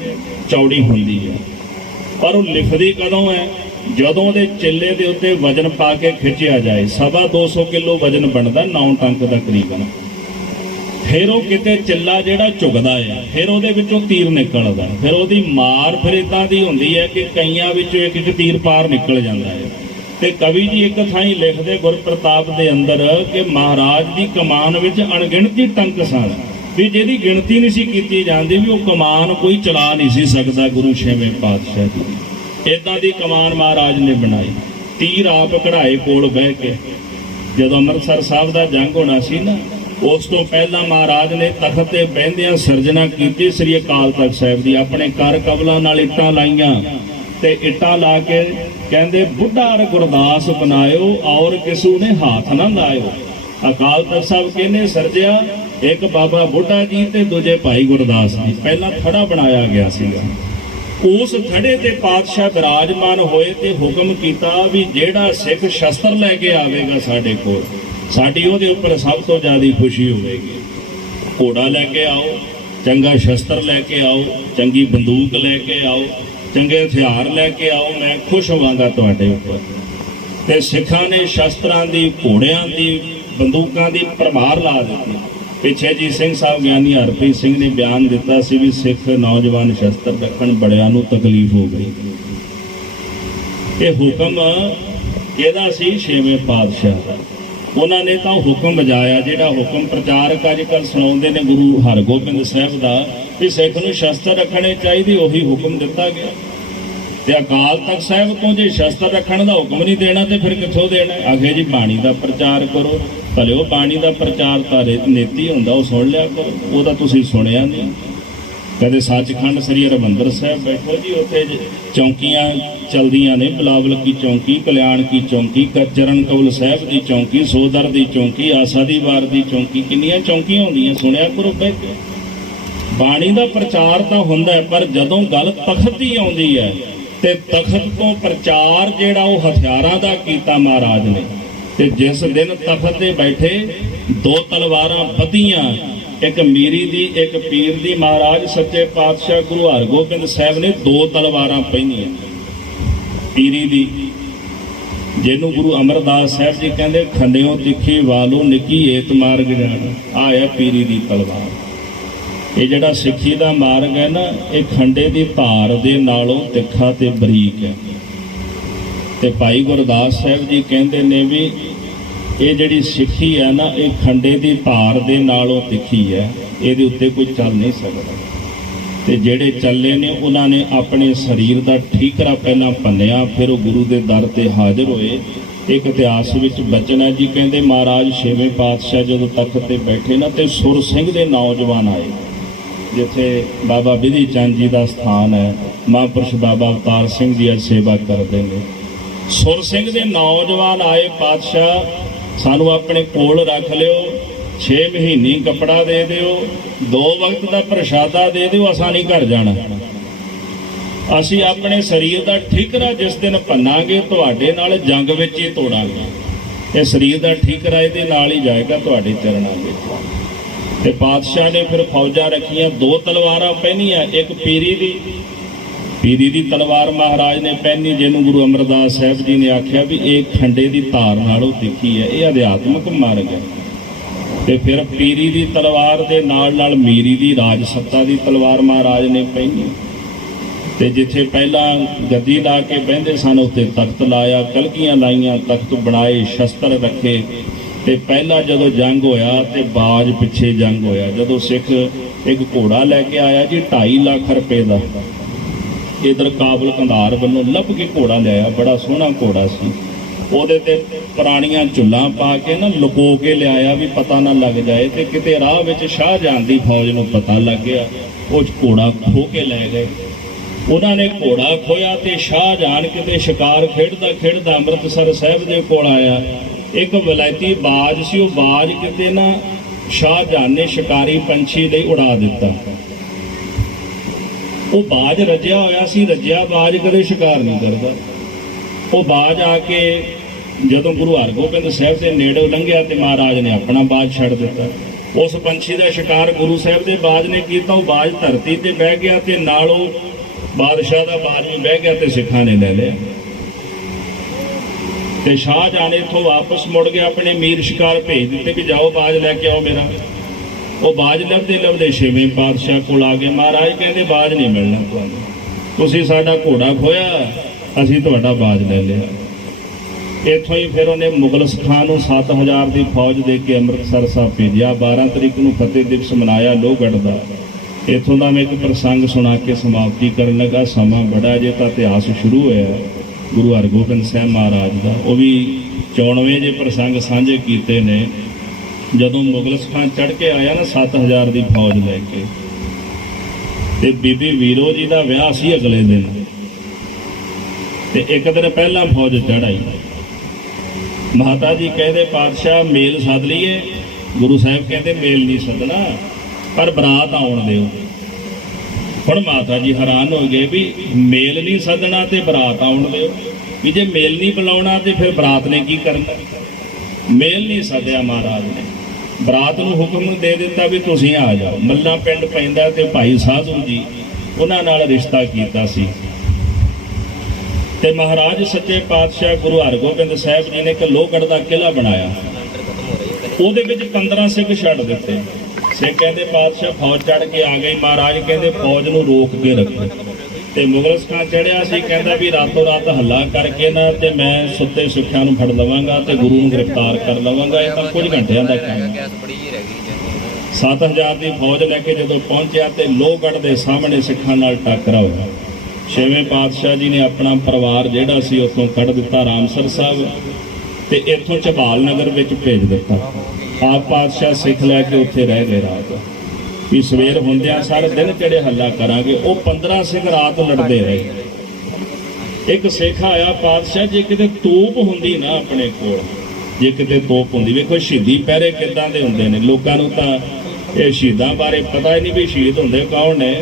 ਚੌੜੀ ਹੁੰਦੀ ਹੈ, ਪਰ ਉਹ ਲਿਖਦੀ ਕਦੋਂ ਹੈ? ਜਦੋਂ ਉਹਦੇ ਚਿੱਲੇ ਦੇ ਉੱਤੇ ਵਜ਼ਨ ਪਾ ਕੇ ਖਿੱਚਿਆ ਜਾਏ। ਸਵਾ 200 ਕਿਲੋ ਵਜ਼ਨ ਬਣਦਾ 9 ਟੰਕ ਦਾ ਕਰੀਬਨ। ਫਿਰ ਉਹ ਕਿਤੇ ਚਿੱਲਾ ਜਿਹੜਾ ਝੁਕਦਾ ਆ, ਫਿਰ ਉਹਦੇ ਵਿੱਚੋਂ ਤੀਰ ਨਿਕਲਦਾ, ਫਿਰ ਉਹਦੀ ਮਾਰ ਫਿਰ ਇੱਦਾਂ ਦੀ ਹੁੰਦੀ ਹੈ ਕਿ ਕਈਆਂ ਵਿੱਚੋਂ ਇੱਕ ਇੱਕ ਤੀਰ ਪਾਰ ਨਿਕਲ ਜਾਂਦਾ ਹੈ। ਤੇ ਕਵੀ ਜੀ ਇੱਕ ਥਾਈਂ ਲਿਖਦੇ ਗੁਰਪ੍ਰਤਾਪ ਦੇ ਅੰਦਰ ਕਿ ਮਹਾਰਾਜ ਦੀ ਕਮਾਨ ਵਿੱਚ ਅਣਗਿਣਤੀ ਟੰਕ ਸਨ, ਵੀ ਜਿਹਦੀ ਗਿਣਤੀ ਨਹੀਂ ਸੀ ਕੀਤੀ ਜਾਂਦੀ, ਵੀ ਉਹ ਕਮਾਨ ਕੋਈ ਚਲਾ ਨਹੀਂ ਸੀ ਸਕਦਾ। ਗੁਰੂ ਛੇਵੇਂ ਪਾਤਸ਼ਾਹ ਦੀ ਇੱਦਾਂ ਦੀ ਕਮਾਨ ਮਹਾਰਾਜ ਨੇ ਬਣਾਈ। ਤੀਰ ਆਪ ਕਢਾਏ ਕੋਲ ਬਹਿ ਕੇ। ਜਦੋਂ ਅੰਮ੍ਰਿਤਸਰ ਸਾਹਿਬ ਦਾ ਜੰਗ ਹੋਣਾ ਸੀ ਨਾ, ਉਸ ਤੋਂ ਪਹਿਲਾਂ ਮਹਾਰਾਜ ਨੇ ਤਖਤ ਤੇ ਬਹਿੰਦਿਆਂ ਸਿਰਜਣਾ ਕੀਤੀ ਸ੍ਰੀ ਅਕਾਲ ਤਖਤ ਸਾਹਿਬ ਦੀ। ਆਪਣੇ ਕਰ ਕਬਲਾਂ ਨਾਲ ਇੱਟਾਂ ਲਾਈਆਂ ਤੇ ਇੱਟਾਂ ਲਾ ਕੇ ਕਹਿੰਦੇ ਬੁੱਢਾ ਗੁਰਦਾਸ ਬਣਾਇਓ ਔਰ ਕਿਸੂ ਨੇ ਹੱਥ ਨਾ ਲਾਇਓ। ਅਕਾਲ ਤਖਤ ਸਾਹਿਬ ਕਿਹਨੇ ਸਿਰਜਿਆ? ਇੱਕ ਬਾਬਾ ਬੁੱਢਾ ਜੀ ਤੇ ਦੂਜੇ ਭਾਈ ਗੁਰਦਾਸ ਜੀ। ਪਹਿਲਾਂ ਥੜਾ ਬਣਾਇਆ ਗਿਆ ਸੀਗਾ। ਉਸ ਥੜੇ ਤੇ ਪਾਤਸ਼ਾਹ ਬਿਰਾਜਮਾਨ ਹੋਏ ਤੇ ਹੁਕਮ ਕੀਤਾ ਵੀ ਜਿਹੜਾ ਸਿੱਖ ਸ਼ਸਤਰ ਲੈ ਕੇ ਆਵੇਗਾ ਸਾਡੇ ਕੋਲ, ਸਾਡੀ ਉਹਦੇ ਉੱਪਰ ਸਭ ਤੋਂ ਜ਼ਿਆਦਾ ਖੁਸ਼ੀ ਹੋਵੇਗੀ। ਘੋੜਾ ਲੈ ਕੇ ਆਓ, ਚੰਗਾ ਸ਼ਸਤਰ ਲੈ ਕੇ ਆਓ, ਚੰਗੀ ਬੰਦੂਕ ਲੈ ਕੇ ਆਓ, ਚੰਗੇ ਹਥਿਆਰ ਲੈ ਕੇ ਆਓ, ਮੈਂ ਖੁਸ਼ ਹੋਵਾਂਗਾ ਤੁਹਾਡੇ ਉੱਪਰ। ਤੇ ਸਿੱਖਾਂ ਨੇ ਸ਼ਸਤਰਾਂ ਦੀ, ਘੋੜਿਆਂ ਦੀ, ਬੰਦੂਕਾਂ ਦੀ ਭਰਮਾਰ ਲਾ ਦਿੱਤੀ। ਪਿੱਛੇ ਜੀ ਸਿੰਘ ਸਾਹਿਬ ਗਿਆਨੀ ਹਰਪ੍ਰੀਤ ਸਿੰਘ ਨੇ ਬਿਆਨ ਦਿੱਤਾ ਸੀ ਵੀ ਸਿੱਖ ਨੌਜਵਾਨ ਸ਼ਸਤਰ ਰੱਖਣ ਬੜਿਆਂ ਨੂੰ ਤਕਲੀਫ ਹੋ ਗਈ। ਇਹ ਹੁਕਮ ਇਹਦਾ ਸੀ ਛੇਵੇਂ ਪਾਤਸ਼ਾਹ ਦਾ। ਉਹਨਾਂ ਨੇ ਤਾਂ ਹੁਕਮ ਵਜਾਇਆ, ਜਿਹੜਾ ਹੁਕਮ ਪ੍ਰਚਾਰਕ ਅੱਜ ਕੱਲ੍ਹ ਸੁਣਾਉਂਦੇ ਨੇ ਗੁਰੂ ਹਰਗੋਬਿੰਦ ਸਾਹਿਬ ਦਾ, ਵੀ ਸਿੱਖ ਨੂੰ ਸ਼ਸਤਰ ਰੱਖਣੇ ਚਾਹੀਦੇ, ਉਹੀ ਹੁਕਮ ਦਿੱਤਾ ਗਿਆ। ਤੇ ਅਕਾਲ ਤਖਤ ਸਾਹਿਬ ਤੋਂ ਜੇ ਸ਼ਸਤਰ ਰੱਖਣ ਦਾ ਹੁਕਮ ਨਹੀਂ ਦੇਣਾ ਤੇ ਫਿਰ ਕਿੱਥੋਂ ਦੇਣਾ? ਆਖੇ ਜੀ ਬਾਣੀ ਦਾ ਪ੍ਰਚਾਰ ਕਰੋ। ਭਲੇ ਉਹ ਬਾਣੀ ਦਾ ਪ੍ਰਚਾਰ ਤਾਂ ਨੇਤੀ ਹੁੰਦਾ, ਉਹ ਸੁਣ ਲਿਆ ਕਰੋ, ਉਹਦਾ ਤੁਸੀਂ ਸੁਣਿਆ ਨਹੀਂ। ਕਦੇ ਸੱਚਖੰਡ ਸ੍ਰੀ ਹਰਿਮੰਦਰ ਸਾਹਿਬ ਬੈਠੋ ਜੀ, ਉੱਥੇ ਚੌਂਕੀਆਂ ਚਲਦੀਆਂ ਨੇ, ਬਿਲਾਵਲ ਕੀ ਚੌਂਕੀ, ਕਲਿਆਣ ਕੀ ਚੌਂਕੀ, ਚਰਨ ਕਬਲ ਸਾਹਿਬ ਦੀ ਚੌਂਕੀ, ਸੋਦਰ ਦੀ ਚੌਂਕੀ, ਆਸਾ ਦੀ ਵਾਰ ਦੀ ਚੌਂਕੀ, ਕਿੰਨੀਆਂ ਚੌਂਕੀਆਂ ਹੁੰਦੀਆਂ, ਸੁਣਿਆ ਕਰੋ ਬਹਿ ਕੇ। ਬਾਣੀ ਦਾ ਪ੍ਰਚਾਰ ਤਾਂ ਹੁੰਦਾ ਹੈ, ਪਰ ਜਦੋਂ ਗੱਲ ਤਖਤ ਦੀ ਆਉਂਦੀ ਹੈ ਤੇ ਤਖਤ ਤੋਂ ਪ੍ਰਚਾਰ ਜਿਹੜਾ ਉਹ ਹਥਿਆਰਾਂ ਦਾ ਕੀਤਾ ਮਹਾਰਾਜ ਨੇ। ਤੇ ਜਿਸ ਦਿਨ ਤਖਤ ਤੇ ਬੈਠੇ ਦੋ ਤਲਵਾਰਾਂ ਵਧੀਆਂ, ਇੱਕ ਮੀਰੀ ਦੀ ਇੱਕ ਪੀਰ ਦੀ, ਮਹਾਰਾਜ ਸੱਚੇ ਪਾਤਸ਼ਾਹ ਗੁਰੂ ਹਰਗੋਬਿੰਦ ਸਾਹਿਬ ਨੇ ਦੋ ਤਲਵਾਰਾਂ ਪਹਿਨੀਆਂ। ਪੀਰੀ ਦੀ, ਜਿਹਨੂੰ ਗੁਰੂ ਅਮਰਦਾਸ ਸਾਹਿਬ ਜੀ ਕਹਿੰਦੇ ਖੰਡਿਓ ਤਿੱਖੀ ਵਾਲੋ ਨਿੱਕੀ ਏਤ ਮਾਰਗ ਜਾਣ, ਆਹ ਹੈ ਪੀਰੀ ਦੀ ਤਲਵਾਰ। ਇਹ ਜਿਹੜਾ ਸਿੱਖੀ ਦਾ ਮਾਰਗ ਹੈ ਨਾ, ਇਹ ਖੰਡੇ ਦੀ ਧਾਰ ਦੇ ਨਾਲੋਂ ਤਿੱਖਾ ਤੇ ਬਰੀਕ ਹੈ। ਤੇ ਭਾਈ ਗੁਰਦਾਸ ਸਾਹਿਬ ਜੀ ਕਹਿੰਦੇ ਨੇ ਵੀ ਇਹ ਜਿਹੜੀ ਸਿੱਖੀ ਹੈ ਨਾ, ਇਹ ਖੰਡੇ ਦੀ ਧਾਰ ਦੇ ਨਾਲੋਂ ਤਿੱਖੀ ਹੈ, ਇਹਦੇ ਉੱਤੇ ਕੋਈ ਚੱਲ ਨਹੀਂ ਸਕਦਾ। ਤੇ ਜਿਹੜੇ ਚੱਲੇ ਨੇ ਉਹਨਾਂ ਨੇ ਆਪਣੇ ਸਰੀਰ ਦਾ ਠੀਕਰਾ ਪਹਿਲਾਂ ਭੰਨਿਆ, ਫਿਰ ਉਹ ਗੁਰੂ ਦੇ ਦਰ ਤੇ ਹਾਜ਼ਰ ਹੋਏ। ਇੱਕ ਇਤਿਹਾਸ ਵਿੱਚ ਬਚਨ ਹੈ ਜੀ, ਕਹਿੰਦੇ ਮਹਾਰਾਜ ਛੇਵੇਂ ਪਾਤਸ਼ਾਹ ਜਦੋਂ ਤਖਤ ਤੇ ਬੈਠੇ ਨਾ, ਤੇ ਸੁਰ ਸਿੰਘ ਦੇ ਨੌਜਵਾਨ ਆਏ, ਜਿੱਥੇ ਬਾਬਾ ਬਿਧੀ ਚੰਦ ਜੀ ਦਾ ਸਥਾਨ ਹੈ, ਮਹਾਂਪੁਰਸ਼ ਬਾਬਾ ਅਵਤਾਰ ਸਿੰਘ ਜੀ ਅੱਜ ਸੇਵਾ ਕਰਦੇ ਨੇ। ਸੁਰ ਸਿੰਘ ਦੇ ਨੌਜਵਾਨ ਆਏ, ਪਾਤਸ਼ਾਹ ਸਾਨੂੰ ਆਪਣੇ ਕੋਲ ਰੱਖ ਲਿਓ, 6 ਮਹੀਨੇ ਕੱਪੜਾ ਦੇ ਦਿਓ, 2 ਵਕਤ ਦਾ ਪ੍ਰਸ਼ਾਦਾ ਦੇ ਦਿਓ, ਅਸਾਂ ਨਹੀਂ ਘਰ ਜਾਣਾ। ਅਸੀਂ ਆਪਣੇ ਸਰੀਰ ਦਾ ਠੀਕਰਾ ਜਿਸ ਦਿਨ ਭੰਨਾਂਗੇ ਤੁਹਾਡੇ ਨਾਲ ਜੰਗ ਵਿੱਚ ਹੀ ਤੋੜਾਂਗੇ। ਇਹ ਸਰੀਰ ਦਾ ਠੀਕਰਾ ਇਹਦੇ ਨਾਲ ਹੀ ਜਾਏਗਾ ਤੁਹਾਡੇ ਚਰਨਾਂ ਵਿੱਚ। ਤੇ ਪਾਤਸ਼ਾਹ ਨੇ ਫਿਰ ਫੌਜਾਂ ਰੱਖੀਆਂ, 2 ਤਲਵਾਰਾਂ ਪਹਿਨੀਆਂ, ਇੱਕ ਪੀਰੀ ਦੀ ਤਲਵਾਰ ਮਹਾਰਾਜ ਨੇ ਪਹਿਨੀ, ਜਿਹਨੂੰ ਗੁਰੂ ਅਮਰਦਾਸ ਸਾਹਿਬ ਜੀ ਨੇ ਆਖਿਆ ਵੀ ਇਹ ਖੰਡੇ ਦੀ ਧਾਰ ਨਾਲੋਂ ਤਿੱਖੀ ਹੈ, ਇਹ ਅਧਿਆਤਮਿਕ ਮਾਰਗ ਹੈ। ਤੇ ਫਿਰ ਪੀਰੀ ਦੀ ਤਲਵਾਰ ਦੇ ਨਾਲ ਮੀਰੀ ਦੀ ਰਾਜ ਸੱਤਾ ਦੀ ਤਲਵਾਰ ਮਹਾਰਾਜ ਨੇ ਪਹਿਨੀ। ਤੇ ਜਿੱਥੇ ਪਹਿਲਾਂ ਗੱਦੀ ਲਾ ਕੇ ਬਹਿੰਦੇ ਸਨ, ਉੱਤੇ ਤਖਤ ਲਾਇਆ, ਕਲਗੀਆਂ ਲਾਈਆਂ, ਤਖਤ ਬਣਾਏ, ਸ਼ਸਤਰ ਰੱਖੇ। ਤੇ ਪਹਿਲਾਂ ਜਦੋਂ ਜੰਗ ਹੋਇਆ ਤੇ ਬਾਜ ਪਿੱਛੇ ਜੰਗ ਹੋਇਆ, ਜਦੋਂ ਸਿੱਖ ਇੱਕ ਘੋੜਾ ਲੈ ਕੇ ਆਇਆ ਜੀ 2.5 ਲੱਖ ਰੁਪਏ ਦਾ, ਇਧਰ ਕਾਬਲ ਕੰਧਾਰ ਵੱਲੋਂ ਲੱਭ ਕੇ ਘੋੜਾ ਲਿਆਇਆ, ਬੜਾ ਸੋਹਣਾ ਘੋੜਾ ਸੀ। ਉਹਦੇ ਤੇ ਪੁਰਾਣੀਆਂ ਝੁੱਲਾਂ ਪਾ ਕੇ ਨਾ ਲੁਕੋ ਕੇ ਲਿਆਇਆ ਵੀ ਪਤਾ ਨਾ ਲੱਗ ਜਾਏ। ਤੇ ਕਿਤੇ ਰਾਹ ਵਿੱਚ ਸ਼ਾਹਜਹਾਨ ਦੀ ਫੌਜ ਨੂੰ ਪਤਾ ਲੱਗ ਗਿਆ, ਉਹ ਘੋੜਾ ਖੋ ਕੇ ਲੈ ਗਏ। ਉਹਨਾਂ ਨੇ ਘੋੜਾ ਖੋਇਆ ਤੇ ਸ਼ਾਹਜਹਾਨ ਕਿਤੇ ਸ਼ਿਕਾਰ ਖੇਡਦਾ ਅੰਮ੍ਰਿਤਸਰ ਸਾਹਿਬ ਦੇ ਕੋਲ ਆਇਆ। ਇੱਕ ਵਿਲਾਇਤੀ ਬਾਜ ਸੀ, ਉਹ ਬਾਜ ਕਿਤੇ ਨਾ ਸ਼ਾਹਜਹਾਨ ਨੇ ਸ਼ਿਕਾਰੀ ਪੰਛੀ ਲਈ ਉਡਾ ਦਿੱਤਾ। ਉਹ ਬਾਜ ਰੱਜਿਆ ਹੋਇਆ ਸੀ, ਰੱਜਿਆ ਬਾਜ ਕਦੇ ਸ਼ਿਕਾਰ ਨਹੀਂ ਕਰਦਾ। ਉਹ ਬਾਜ ਆ ਕੇ ਜਦੋਂ ਗੁਰੂ ਹਰਗੋਬਿੰਦ ਸਾਹਿਬ ਦੇ ਨੇੜੇ ਲੰਘਿਆ ਤੇ ਮਹਾਰਾਜ ਨੇ ਆਪਣਾ ਬਾਜ ਛੱਡ ਦਿੱਤਾ। ਉਸ ਪੰਛੀ ਦਾ ਸ਼ਿਕਾਰ ਗੁਰੂ ਸਾਹਿਬ ਦੇ ਬਾਜ ਨੇ ਕੀਤਾ। ਉਹ ਬਾਜ ਧਰਤੀ ਤੇ ਬਹਿ ਗਿਆ ਤੇ ਨਾਲ ਉਹ ਬਾਦਸ਼ਾਹ ਦਾ ਬਾਜ ਵੀ ਬਹਿ ਗਿਆ ਤੇ ਸਿੱਖਾਂ ਨੇ ਲੈ ਲਿਆ। ਤੇ ਸ਼ਾਹਜਹਾਨ ਇੱਥੋਂ ਵਾਪਸ ਮੁੜ ਗਿਆ, ਆਪਣੇ ਮੀਰ ਸ਼ਿਕਾਰ ਭੇਜ ਦਿੱਤੇ ਕਿ ਜਾਓ ਬਾਜ ਲੈ ਕੇ ਆਓ ਮੇਰਾ। ਉਹ ਬਾਜ ਲੱਭਦੇ ਛੇਵੇਂ ਪਾਤਸ਼ਾਹ ਕੋਲ ਆ ਗਏ। ਮਹਾਰਾਜ ਕਹਿੰਦੇ ਬਾਜ ਨਹੀਂ ਮਿਲਣਾ ਤੁਹਾਨੂੰ, ਤੁਸੀਂ ਸਾਡਾ ਘੋੜਾ ਖੋਇਆ, ਅਸੀਂ ਤੁਹਾਡਾ ਬਾਜ ਲੈ ਲਿਆ। ਇੱਥੋਂ ਹੀ ਫਿਰ ਉਹਨੇ ਮੁਗਲ ਸਿੱਖਾਂ ਨੂੰ 7000 ਦੀ ਫੌਜ ਦੇ ਕੇ ਅੰਮ੍ਰਿਤਸਰ ਸਾਹਿਬ ਭੇਜਿਆ। 12 ਤਰੀਕ ਨੂੰ ਫਤਿਹ ਦਿਵਸ ਮਨਾਇਆ ਲੋਹਗੜ੍ਹ ਦਾ। ਇੱਥੋਂ ਦਾ ਮੈਂ ਇੱਕ ਪ੍ਰਸੰਗ ਸੁਣਾ ਕੇ ਸਮਾਪਤੀ ਕਰਨ ਲੱਗਾ, ਸਮਾਂ ਬੜਾ ਜੇ ਤਾਂ ਇਤਿਹਾਸ ਸ਼ੁਰੂ ਹੋਇਆ ਗੁਰੂ ਹਰਗੋਬਿੰਦ ਸਾਹਿਬ ਮਹਾਰਾਜ ਦਾ। ਉਹ ਵੀ 94 ਜੇ ਪ੍ਰਸੰਗ ਸਾਂਝੇ ਕੀਤੇ ਨੇ। ਜਦੋਂ ਮੁਗਲ ਸਿੱਖਾਂ ਚੜ੍ਹ ਕੇ ਆਇਆ ਨਾ 7000 ਦੀ ਫੌਜ ਲੈ ਕੇ, ਤੇ ਬੀਬੀ ਵੀਰੋ ਜੀ ਦਾ ਵਿਆਹ ਸੀ ਅਗਲੇ ਦਿਨ। ਤੇ ਇੱਕ ਦਿਨ ਪਹਿਲਾਂ ਫੌਜ ਚੜ੍ਹ ਆਈ। ਮਾਤਾ ਜੀ ਕਹਿੰਦੇ ਪਾਤਸ਼ਾਹ ਮੇਲ ਸੱਦ ਲਈਏ। ਗੁਰੂ ਸਾਹਿਬ ਕਹਿੰਦੇ ਮੇਲ ਨਹੀਂ ਸੱਦਣਾ, ਪਰ ਬਰਾਤ ਆਉਣ ਦਿਓ। ਹੁਣ ਮਾਤਾ ਜੀ ਹੈਰਾਨ ਹੋ ਗਏ ਵੀ ਮੇਲ ਨਹੀਂ ਸੱਦਣਾ ਤੇ ਬਰਾਤ ਆਉਣ ਦਿਓ, ਵੀ ਜੇ ਮੇਲ ਨਹੀਂ ਬੁਲਾਉਣਾ ਤੇ ਫਿਰ ਬਰਾਤ ਨੇ ਕੀ ਕਰਨਾ। ਮੇਲ ਨਹੀਂ ਸੱਦਿਆ ਮਹਾਰਾਜ ਨੇ, ਬਰਾਤ ਨੂੰ ਹੁਕਮ ਦੇ ਦਿੱਤਾ ਵੀ ਤੁਸੀਂ ਆ ਜਾਓ। ਮੱਲਾ ਪਿੰਡ ਪੈਂਦਾ ਤੇ ਭਾਈ ਸਾਧੂ ਜੀ ਉਹਨਾਂ ਨਾਲ ਰਿਸ਼ਤਾ ਕੀਤਾ ਸੀ। ਤੇ ਮਹਾਰਾਜ ਸੱਚੇ ਪਾਤਸ਼ਾਹ ਗੁਰੂ ਹਰਗੋਬਿੰਦ ਸਾਹਿਬ ਜੀ ਨੇ ਇੱਕ ਲੋਹਗੜ੍ਹ ਦਾ ਕਿਲ੍ਹਾ ਬਣਾਇਆ। ਉਹਦੇ ਵਿੱਚ 15 ਸਿੱਖ ਛੱਡ ਦਿੱਤੇ। ਸਿੱਖ ਕਹਿੰਦੇ ਪਾਤਸ਼ਾਹ ਫੌਜ ਚੜ੍ਹ ਕੇ ਆ ਗਈ। ਮਹਾਰਾਜ ਕਹਿੰਦੇ ਫੌਜ ਨੂੰ ਰੋਕ ਕੇ ਰੱਖੋ। ਤੇ ਮੁਗਲ ਸਿੱਖਾਂ ਚੜ੍ਹਿਆ ਸੀ, ਕਹਿੰਦਾ ਵੀ ਰਾਤੋਂ ਰਾਤ ਹੱਲਾ ਕਰਕੇ ਨਾ ਤੇ ਮੈਂ ਸੁੱਤੇ ਸਿੱਖਾਂ ਨੂੰ ਫੜ ਲਵਾਂਗਾ ਤੇ ਗੁਰੂ ਨੂੰ ਗ੍ਰਿਫਤਾਰ ਕਰ ਲਵਾਂਗਾ। ਇਹ ਤਾਂ ਕੁਝ ਘੰਟਿਆਂ ਦਾ ਕੰਮ ਹੈ। 7000 ਦੀ ਫੌਜ ਲੈ ਕੇ ਜਦੋਂ ਪਹੁੰਚਿਆ ਤੇ ਲੋਹਗੜ੍ਹ ਦੇ ਸਾਹਮਣੇ ਸਿੱਖਾਂ ਨਾਲ ਟੱਕਰਾ ਹੋਇਆ। ਛੇਵੇਂ ਪਾਤਸ਼ਾਹ ਜੀ ਨੇ ਆਪਣਾ ਪਰਿਵਾਰ ਜਿਹੜਾ ਸੀ ਉੱਥੋਂ ਕੱਢ ਦਿੱਤਾ ਰਾਮਸਰ ਸਾਹਿਬ, ਤੇ ਇੱਥੋਂ ਝਬਾਲ ਨਗਰ ਵਿੱਚ ਭੇਜ ਦਿੱਤਾ। ਆਪ ਪਾਤਸ਼ਾਹ ਸਿੱਖ ਲੈ ਕੇ ਉੱਥੇ ਰਹਿ ਗਏ ਰਾਤ। ਵੀ ਸਵੇਰ ਹੁੰਦਿਆਂ ਸਾਰਾ ਦਿਨ ਕਿਹੜੇ ਹੱਲਾ ਕਰਾਂਗੇ। ਉਹ 15 ਸਿੰਘ ਰਾਤ ਲੜਦੇ ਰਹੇ। ਇੱਕ ਸਿੱਖ ਆਇਆ, ਪਾਤਸ਼ਾਹ ਜੇ ਕਿਤੇ ਤੋਪ ਹੁੰਦੀ ਨਾ ਆਪਣੇ ਕੋਲ, ਜੇ ਕਿਤੇ ਤੋਪ ਹੁੰਦੀ। ਵੇਖੋ ਸ਼ਹੀਦੀ ਪਹਿਰੇ ਕਿੱਦਾਂ ਦੇ ਹੁੰਦੇ ਨੇ, ਲੋਕਾਂ ਨੂੰ ਤਾਂ ਇਹ ਸ਼ਹੀਦਾਂ ਬਾਰੇ ਪਤਾ ਹੀ ਨਹੀਂ ਵੀ ਸ਼ਹੀਦ ਹੁੰਦੇ ਕੌਣ ਨੇ।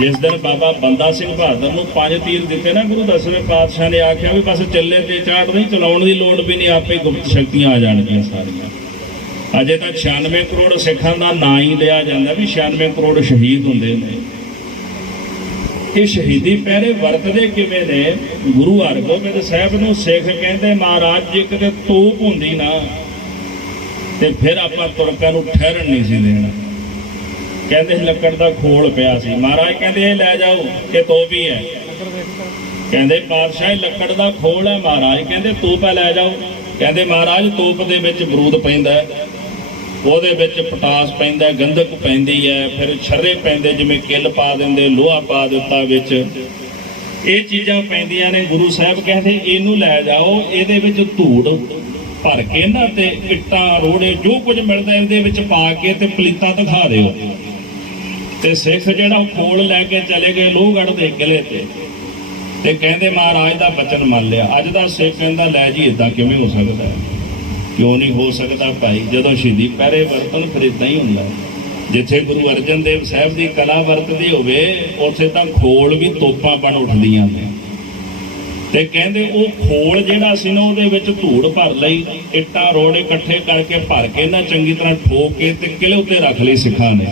ਜਿਸ ਦਿਨ ਬਾਬਾ ਬੰਦਾ ਸਿੰਘ ਬਹਾਦਰ ਨੂੰ 5 ਤੀਰ ਦਿੱਤੇ ਨਾ ਗੁਰੂ ਦਸਵੇਂ ਪਾਤਸ਼ਾਹ ਨੇ ਆਖਿਆ ਵੀ ਬਸ ਚੱਲੇ ਤੇ ਚਾੜ ਨਹੀਂ, ਚਲਾਉਣ ਦੀ ਲੋੜ ਵੀ ਨਹੀਂ, ਆਪੇ ਗੁਪਤ ਸ਼ਕਤੀਆਂ ਆ ਜਾਣਗੀਆਂ ਸਾਰੀਆਂ। ਅਜੇ ਤਾਂ 96 ਕਰੋੜ ਸਿੱਖਾਂ ਦਾ ਨਾਂ ਹੀ ਲਿਆ ਜਾਂਦਾ ਵੀ 96 ਕਰੋੜ ਸ਼ਹੀਦ ਹੁੰਦੇ ਨੇ। ਇਹ ਸ਼ਹੀਦੀ ਪਹਿਰੇ ਵਰਤਦੇ ਕਿਵੇਂ ਨੇ? ਗੁਰੂ ਹਰਗੋਬਿੰਦ ਸਾਹਿਬ ਨੂੰ ਸਿੱਖ ਕਹਿੰਦੇ ਮਹਾਰਾਜ ਜੇ ਕਿਤੇ ਤੋਪ ਹੁੰਦੀ ਨਾ ਤੇ ਫਿਰ ਆਪਾਂ ਤੁਰਕਾਂ ਨੂੰ ਠਹਿਰਨ ਨਹੀਂ ਸੀ ਦੇਣਾ। ਕਹਿੰਦੇ ਲੱਕੜ ਦਾ ਖੋਲ ਪਿਆ ਸੀ, ਮਹਾਰਾਜ ਕਹਿੰਦੇ ਇਹ ਲੈ ਜਾਓ, ਕਿ ਤੋਪ ਹੀ ਹੈ। ਕਹਿੰਦੇ ਪਾਤਸ਼ਾਹ ਲੱਕੜ ਦਾ ਖੋਲ ਹੈ। ਮਹਾਰਾਜ ਕਹਿੰਦੇ ਤੋਪ ਹੈ, ਲੈ ਜਾਓ। ਕਹਿੰਦੇ ਮਹਾਰਾਜ ਤੋਪ ਦੇ ਵਿੱਚ ਬਰੂਦ ਪੈਂਦਾ, ਉਹਦੇ ਵਿੱਚ ਪਟਾਸ ਪੈਂਦਾ, ਗੰਧਕ ਪੈਂਦੀ ਹੈ, ਫਿਰ ਛਰਰੇ ਪੈਂਦੇ, ਜਿਵੇਂ ਕਿੱਲ ਪਾ ਦਿੰਦੇ, ਲੋਹਾ ਪਾ ਦਿੱਤਾ ਵਿੱਚ, ਇਹ ਚੀਜ਼ਾਂ ਪੈਂਦੀਆਂ ਨੇ। ਗੁਰੂ ਸਾਹਿਬ ਕਹਿੰਦੇ ਇਹਨੂੰ ਲੈ ਜਾਓ, ਇਹਦੇ ਵਿੱਚ ਧੂੜ ਭਰ ਕੇ ਨਾ ਤੇ ਇੱਟਾਂ ਰੋੜੇ ਜੋ ਕੁਝ ਮਿਲਦਾ ਇਹਦੇ ਵਿੱਚ ਪਾ ਕੇ ਤੇ ਪਲੀਤਾ ਦਿਖਾ ਦਿਓ। ਤੇ ਸਿੱਖ ਜਿਹੜਾ ਖੋਲ ਲੈ ਕੇ ਚਲੇ ਗਏ ਲੋਹਗੜ੍ਹ ਦੇ ਕਿਲੇ ਤੇ ਕਹਿੰਦੇ ਮਹਾਰਾਜ ਦਾ ਬਚਨ ਮੰਨ ਲਿਆ। ਅੱਜ ਦਾ ਸਿੱਖ ਕਹਿੰਦਾ ਲੈ ਜੀ ਇਦਾਂ ਕਿਵੇਂ ਹੋ ਸਕਦਾ? ਕਿਉਂ ਨਹੀਂ ਹੋ ਸਕਦਾ ਭਾਈ? ਜਦੋਂ ਸ਼ਹੀਦੀ ਪਹਿਰੇ ਵਰਤਨ ਫਿਰ ਇਦਾਂ ਹੀ ਹੁੰਦਾ। ਜਿੱਥੇ ਗੁਰੂ ਅਰਜਨ ਦੇਵ ਸਾਹਿਬ ਦੀ ਕਲਾ ਵਰਤਦੀ ਹੋਵੇ ਉੱਥੇ ਤਾਂ ਖੋਲ ਵੀ ਤੋਪਾਂ ਬਣ ਉੱਠਦੀਆਂ ਨੇ। ਤੇ ਕਹਿੰਦੇ ਉਹ ਖੋਲ ਜਿਹੜਾ ਸੀ ਨਾ ਉਹਦੇ ਵਿੱਚ ਧੂੜ ਭਰ ਲਈ, ਇੱਟਾਂ ਰੋੜੇ ਇਕੱਠੇ ਕਰਕੇ ਭਰ ਕੇ ਨਾ ਚੰਗੀ ਤਰ੍ਹਾਂ ਠੋਕ ਕੇ ਤੇ ਕਿਲੇ ਉੱਤੇ ਰੱਖ ਲਈ ਸਿੱਖਾਂ ਨੇ।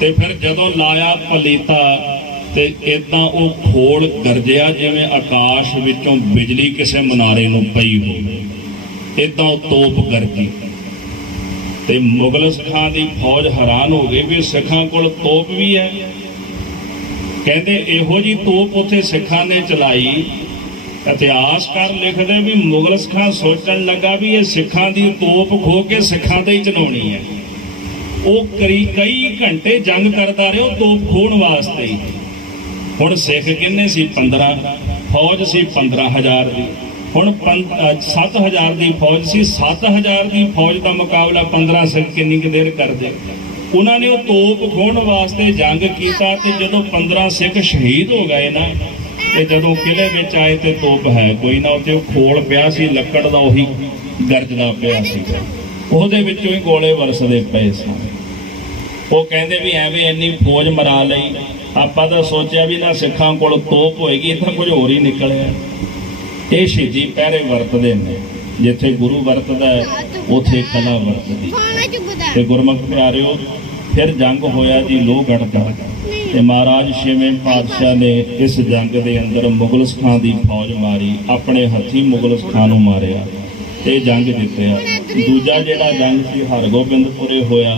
ਤੇ ਫਿਰ ਜਦੋਂ ਲਾਇਆ ਪਲੀਤਾ ਤੇ ਇਦਾਂ ਉਹ ਖੋਲ ਗਰਜਿਆ ਜਿਵੇਂ ਆਕਾਸ਼ ਵਿੱਚੋਂ ਬਿਜਲੀ ਕਿਸੇ ਮਨਾਰੇ ਨੂੰ ਪਈ ਹੋਵੇ, ਇਦਾਂ ਉਹ ਤੋਪ ਗਰਜੀ। ਤੇ ਮੁਗਲ ਸਿੱਖਾਂ ਦੀ ਫੌਜ ਹੈਰਾਨ ਹੋ ਗਈ ਵੀ ਸਿੱਖਾਂ ਕੋਲ ਤੋਪ ਵੀ ਹੈ। ਕਹਿੰਦੇ ਇਹੋ ਜੀ ਤੋਪ ਉੱਥੇ ਸਿੱਖਾਂ ਨੇ ਚਲਾਈ। ਇਤਿਹਾਸਕਾਰ ਲਿਖਦੇ ਵੀ ਮੁਗਲ ਸਿੱਖਾਂ ਸੋਚਣ ਲੱਗਾ ਵੀ ਇਹ ਸਿੱਖਾਂ ਦੀ ਤੋਪ ਖੋ ਕੇ ਸਿੱਖਾਂ ਤੇ ਹੀ ਚਲਾਉਣੀ ਹੈ। ਉਹ ਕਈ ਘੰਟੇ ਜੰਗ ਕਰਦਾ ਰਿਹਾ ਉਹ ਤੋਪ ਖੋਣ ਵਾਸਤੇ ਹੀ। ਹੁਣ ਸਿੱਖ ਕਿੰਨੇ ਸੀ? 15, ਫੌਜ ਸੀ 15,000 ਦੀ। ਹੁਣ 7,000 ਦੀ ਫੌਜ ਸੀ। 7,000 ਦੀ ਫੌਜ ਦਾ ਮੁਕਾਬਲਾ 15 ਸਿੱਖ ਕਿੰਨੀ ਕੁ ਦੇਰ ਕਰਦੇ? ਉਹਨਾਂ ਨੇ ਉਹ ਤੋਪ ਖੋਣ ਵਾਸਤੇ ਜੰਗ ਕੀਤਾ। ਤੇ ਜਦੋਂ 15 ਸਿੱਖ ਸ਼ਹੀਦ ਹੋ ਗਏ ਨਾ, ਤੇ ਜਦੋਂ ਕਿਲੇ ਵਿੱਚ ਆਏ ਤੇ ਤੋਪ ਹੈ ਕੋਈ ਨਾ, ਉੱਥੇ ਉਹ ਖੋਲ ਪਿਆ ਸੀ ਲੱਕੜ ਦਾ, ਉਹੀ ਗਰਜਦਾ ਪਿਆ ਸੀ, ਉਹਦੇ ਵਿੱਚੋਂ ਹੀ ਗੋਲੇ ਵਰਸਦੇ ਪਏ ਸਨ। ਉਹ ਕਹਿੰਦੇ ਵੀ ਐਵੇਂ ਇੰਨੀ ਫੌਜ ਮਰਾ ਲਈ। ਆਪਾਂ ਤਾਂ ਸੋਚਿਆ ਵੀ ਨਾ ਸਿੱਖਾਂ ਕੋਲ ਤੋਪ ਹੋਏਗੀ, ਤਾਂ ਕੁਝ ਹੋਰ ਹੀ ਨਿਕਲਿਆ। ਇਹ ਸ਼ਹੀਦੀ ਪਹਿਰੇ ਵਰਤਦੇ ਨੇ। ਜਿੱਥੇ ਗੁਰੂ ਵਰਤਦਾ ਉੱਥੇ ਕਲਾ ਵਰਤਦੀ। ਤੇ ਗੁਰਮੁਖ ਪਿਆਰਿਓ, ਫਿਰ ਜੰਗ ਹੋਇਆ ਜੀ ਲੋਹਗੜ੍ਹ ਦਾ। ਤੇ ਮਹਾਰਾਜ ਛੇਵੇਂ ਪਾਤਸ਼ਾਹ ਨੇ ਇਸ ਜੰਗ ਦੇ ਅੰਦਰ ਮੁਗਲ ਸਿੱਖਾਂ ਦੀ ਫੌਜ ਮਾਰੀ, ਆਪਣੇ ਹੱਥੀਂ ਮੁਗਲ ਸਿੱਖਾਂ ਨੂੰ ਮਾਰਿਆ ਤੇ ਜੰਗ ਜਿੱਤਿਆ। ਦੂਜਾ ਜਿਹੜਾ ਜੰਗ ਸੀ ਹਰਗੋਬਿੰਦਪੁਰੇ ਹੋਇਆ,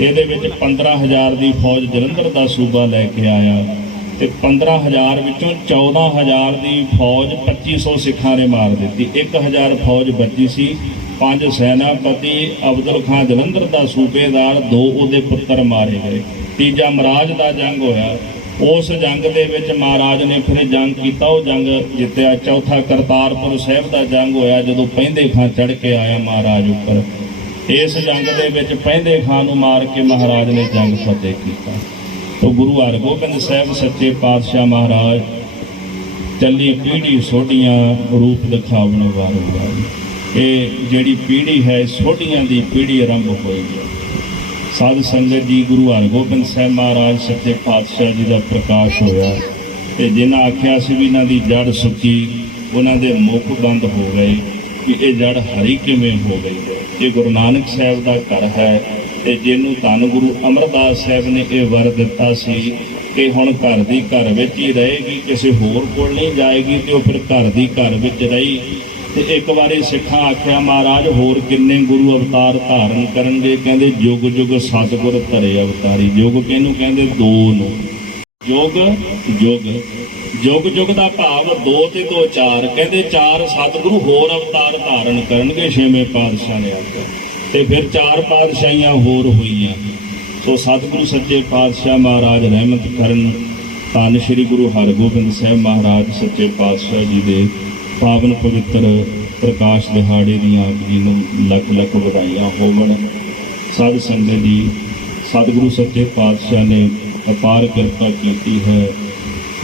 ਇਹਦੇ ਵਿੱਚ 15,000 ਦੀ ਫੌਜ ਜਲੰਧਰ ਦਾ ਸੂਬਾ ਲੈ ਕੇ ਆਇਆ। ਤੇ 15,000 ਵਿੱਚੋਂ 14,000 ਦੀ ਫੌਜ 2500 ਸਿੱਖਾਂ ਨੇ ਮਾਰ ਦਿੱਤੀ। 1,000 ਫੌਜ ਬਚੀ ਸੀ। 5 ਸੈਨਾਪਤੀ, ਅਬਦੁਲ ਖਾਂ ਜਲੰਧਰ ਦਾ ਸੂਬੇਦਾਰ, 2 ਉਹਦੇ ਪੁੱਤਰ ਮਾਰੇ ਗਏ। ਤੀਜਾ ਮਹਾਰਾਜ ਦਾ ਜੰਗ ਹੋਇਆ। ਉਸ ਜੰਗ ਦੇ ਵਿੱਚ ਮਹਾਰਾਜ ਨੇ ਫਿਰ ਜੰਗ ਕੀਤਾ, ਉਹ ਜੰਗ ਜਿੱਤਿਆ। ਚੌਥਾ ਕਰਤਾਰਪੁਰ ਸਾਹਿਬ ਦਾ ਜੰਗ ਹੋਇਆ, ਜਦੋਂ ਪਹਿੰਦੇ ਖਾਂ ਚੜ੍ਹ ਕੇ ਆਇਆ ਮਹਾਰਾਜ ਉੱਪਰ। ਇਸ ਜੰਗ ਦੇ ਵਿੱਚ ਪਹਿੰਦੇ ਖਾਂ ਨੂੰ ਮਾਰ ਕੇ ਮਹਾਰਾਜ ਨੇ ਜੰਗ ਫਤਿਹ ਕੀਤਾ। ਤੋ ਗੁਰੂ ਹਰਗੋਬਿੰਦ ਸਾਹਿਬ ਸੱਚੇ ਪਾਤਸ਼ਾਹ ਮਹਾਰਾਜ ਚੱਲੀ ਪੀੜ੍ਹੀ ਸੋਢੀਆਂ ਰੂਪ ਦਿਖਾਵਣ ਵਾਲੀ। ਇਹ ਜਿਹੜੀ ਪੀੜ੍ਹੀ ਹੈ ਸੋਢੀਆਂ ਦੀ ਪੀੜ੍ਹੀ ਆਰੰਭ ਹੋਈ ਹੈ। ਸਾਧ ਸੰਗਤ ਜੀ, ਗੁਰੂ ਹਰਗੋਬਿੰਦ ਸਾਹਿਬ ਮਹਾਰਾਜ ਸੱਚੇ ਪਾਤਸ਼ਾਹ ਜੀ ਦਾ ਪ੍ਰਕਾਸ਼ ਹੋਇਆ ਤੇ ਜਿਨ੍ਹਾਂ ਆਖਿਆ ਸੀ ਵੀ ਇਹਨਾਂ ਦੀ ਜੜ ਸੁੱਕੀ, ਉਹਨਾਂ ਦੇ ਮੁਖ ਬੰਦ ਹੋ ਗਏ ਕਿ ਇਹ ਜੜ ਹਰੀ ਕਿਵੇਂ ਹੋ ਗਈ। ਇਹ ਗੁਰੂ ਨਾਨਕ ਸਾਹਿਬ ਦਾ ਘਰ ਹੈ ਤੇ ਜਿਹਨੂੰ ਧੰਨ ਗੁਰੂ ਅਮਰਦਾਸ ਸਾਹਿਬ ਨੇ ਇਹ ਵਰ ਦਿੱਤਾ ਸੀ ਕਿ ਹੁਣ ਘਰ ਦੀ ਘਰ ਵਿੱਚ ਹੀ ਰਹੇਗੀ, ਕਿਸੇ ਹੋਰ ਕੋਲ ਨਹੀਂ ਜਾਏਗੀ। ਤੇ ਉਹ ਫਿਰ ਘਰ ਦੀ ਘਰ ਵਿੱਚ ਰਹੀ। ਤੇ ਇੱਕ ਵਾਰੀ ਸਿੱਖਾਂ ਆਖਿਆ ਮਹਾਰਾਜ ਹੋਰ ਕਿੰਨੇ ਗੁਰੂ ਅਵਤਾਰ ਧਾਰਨ ਕਰਨਗੇ? ਕਹਿੰਦੇ ਜੁਗ ਜੁਗ ਸਤਿਗੁਰ ਧਰੇ ਅਵਤਾਰੀ। ਯੁਗ ਕਿਹਨੂੰ ਕਹਿੰਦੇ? 2 ਨੂੰ। ਯੁਗ ਜੁਗ ਦਾ ਭਾਵ 2 ਤੇ 2 4। ਕਹਿੰਦੇ 4 ਸਤਿਗੁਰੂ ਹੋਰ ਅਵਤਾਰ ਧਾਰਨ ਕਰਨਗੇ, ਛੇਵੇਂ ਪਾਤਸ਼ਾਹ ਨੇ ਆਖਿਆ। ਤੇ ਫਿਰ 4 ਪਾਤਸ਼ਾਹੀਆਂ ਹੋਰ ਹੋਈਆਂ। ਸੋ ਸਤਿਗੁਰੂ ਸੱਚੇ ਪਾਤਸ਼ਾਹ ਮਹਾਰਾਜ ਰਹਿਮਤ ਕਰਨ। ਧੰਨ ਸ਼੍ਰੀ ਗੁਰੂ ਹਰਗੋਬਿੰਦ ਸਾਹਿਬ ਮਹਾਰਾਜ ਸੱਚੇ ਪਾਤਸ਼ਾਹ ਜੀ ਦੇ ਪਾਵਨ ਪਵਿੱਤਰ ਪ੍ਰਕਾਸ਼ ਦਿਹਾੜੇ ਦੀਆਂ ਆਪ ਜੀ ਨੂੰ ਲੱਖ ਲੱਖ ਵਧਾਈਆਂ ਹੋਵਣ। ਸਾਧ ਸੰਗਤ ਜੀ, ਸਤਿਗੁਰੂ ਸੱਚੇ ਪਾਤਸ਼ਾਹ ਨੇ ਅਪਾਰ ਕਿਰਪਾ ਕੀਤੀ ਹੈ।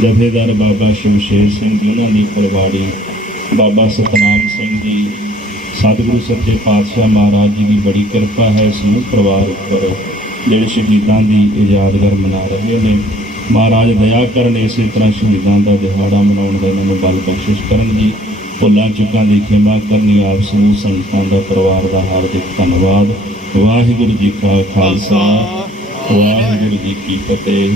ਜਥੇਦਾਰ ਬਾਬਾ ਸ਼ਮਸ਼ੇਰ ਸਿੰਘ ਜੀ, ਉਹਨਾਂ ਦੀ ਪਰਿਵਾਰੀ, ਬਾਬਾ ਸਤਨਾਮ ਸਿੰਘ ਜੀ, ਸਤਿਗੁਰੂ ਸੱਚੇ ਪਾਤਸ਼ਾਹ ਮਹਾਰਾਜ ਜੀ ਦੀ ਬੜੀ ਕਿਰਪਾ ਹੈ ਸਮੂਹ ਪਰਿਵਾਰ ਉੱਪਰ, ਜਿਹੜੇ ਸ਼ਹੀਦਾਂ ਦੀ ਯਾਦਗਾਰ ਮਨਾ ਰਹੇ ਨੇ। ਮਹਾਰਾਜ ਦਇਆ ਕਰਨ, ਇਸੇ ਤਰ੍ਹਾਂ ਸ਼ਹੀਦਾਂ ਦਾ ਦਿਹਾੜਾ ਮਨਾਉਣ ਦਾ ਇਹਨਾਂ ਨੂੰ ਬਲ ਬਖਸ਼ਿਸ਼ ਕਰਨ ਜੀ। ਭੁੱਲਾਂ ਚੁੱਕਾਂ ਦੀ ਖਿਮਾ ਕਰਨੀ। ਆਪ ਸਮੂਹ ਸੰਗਤਾਂ ਦਾ, ਪਰਿਵਾਰ ਦਾ ਹਾਰਦਿਕ ਧੰਨਵਾਦ। ਵਾਹਿਗੁਰੂ ਜੀ ਕਾ ਖਾਲਸਾ, ਵਾਹਿਗੁਰੂ ਜੀ ਕੀ ਫਤਿਹ।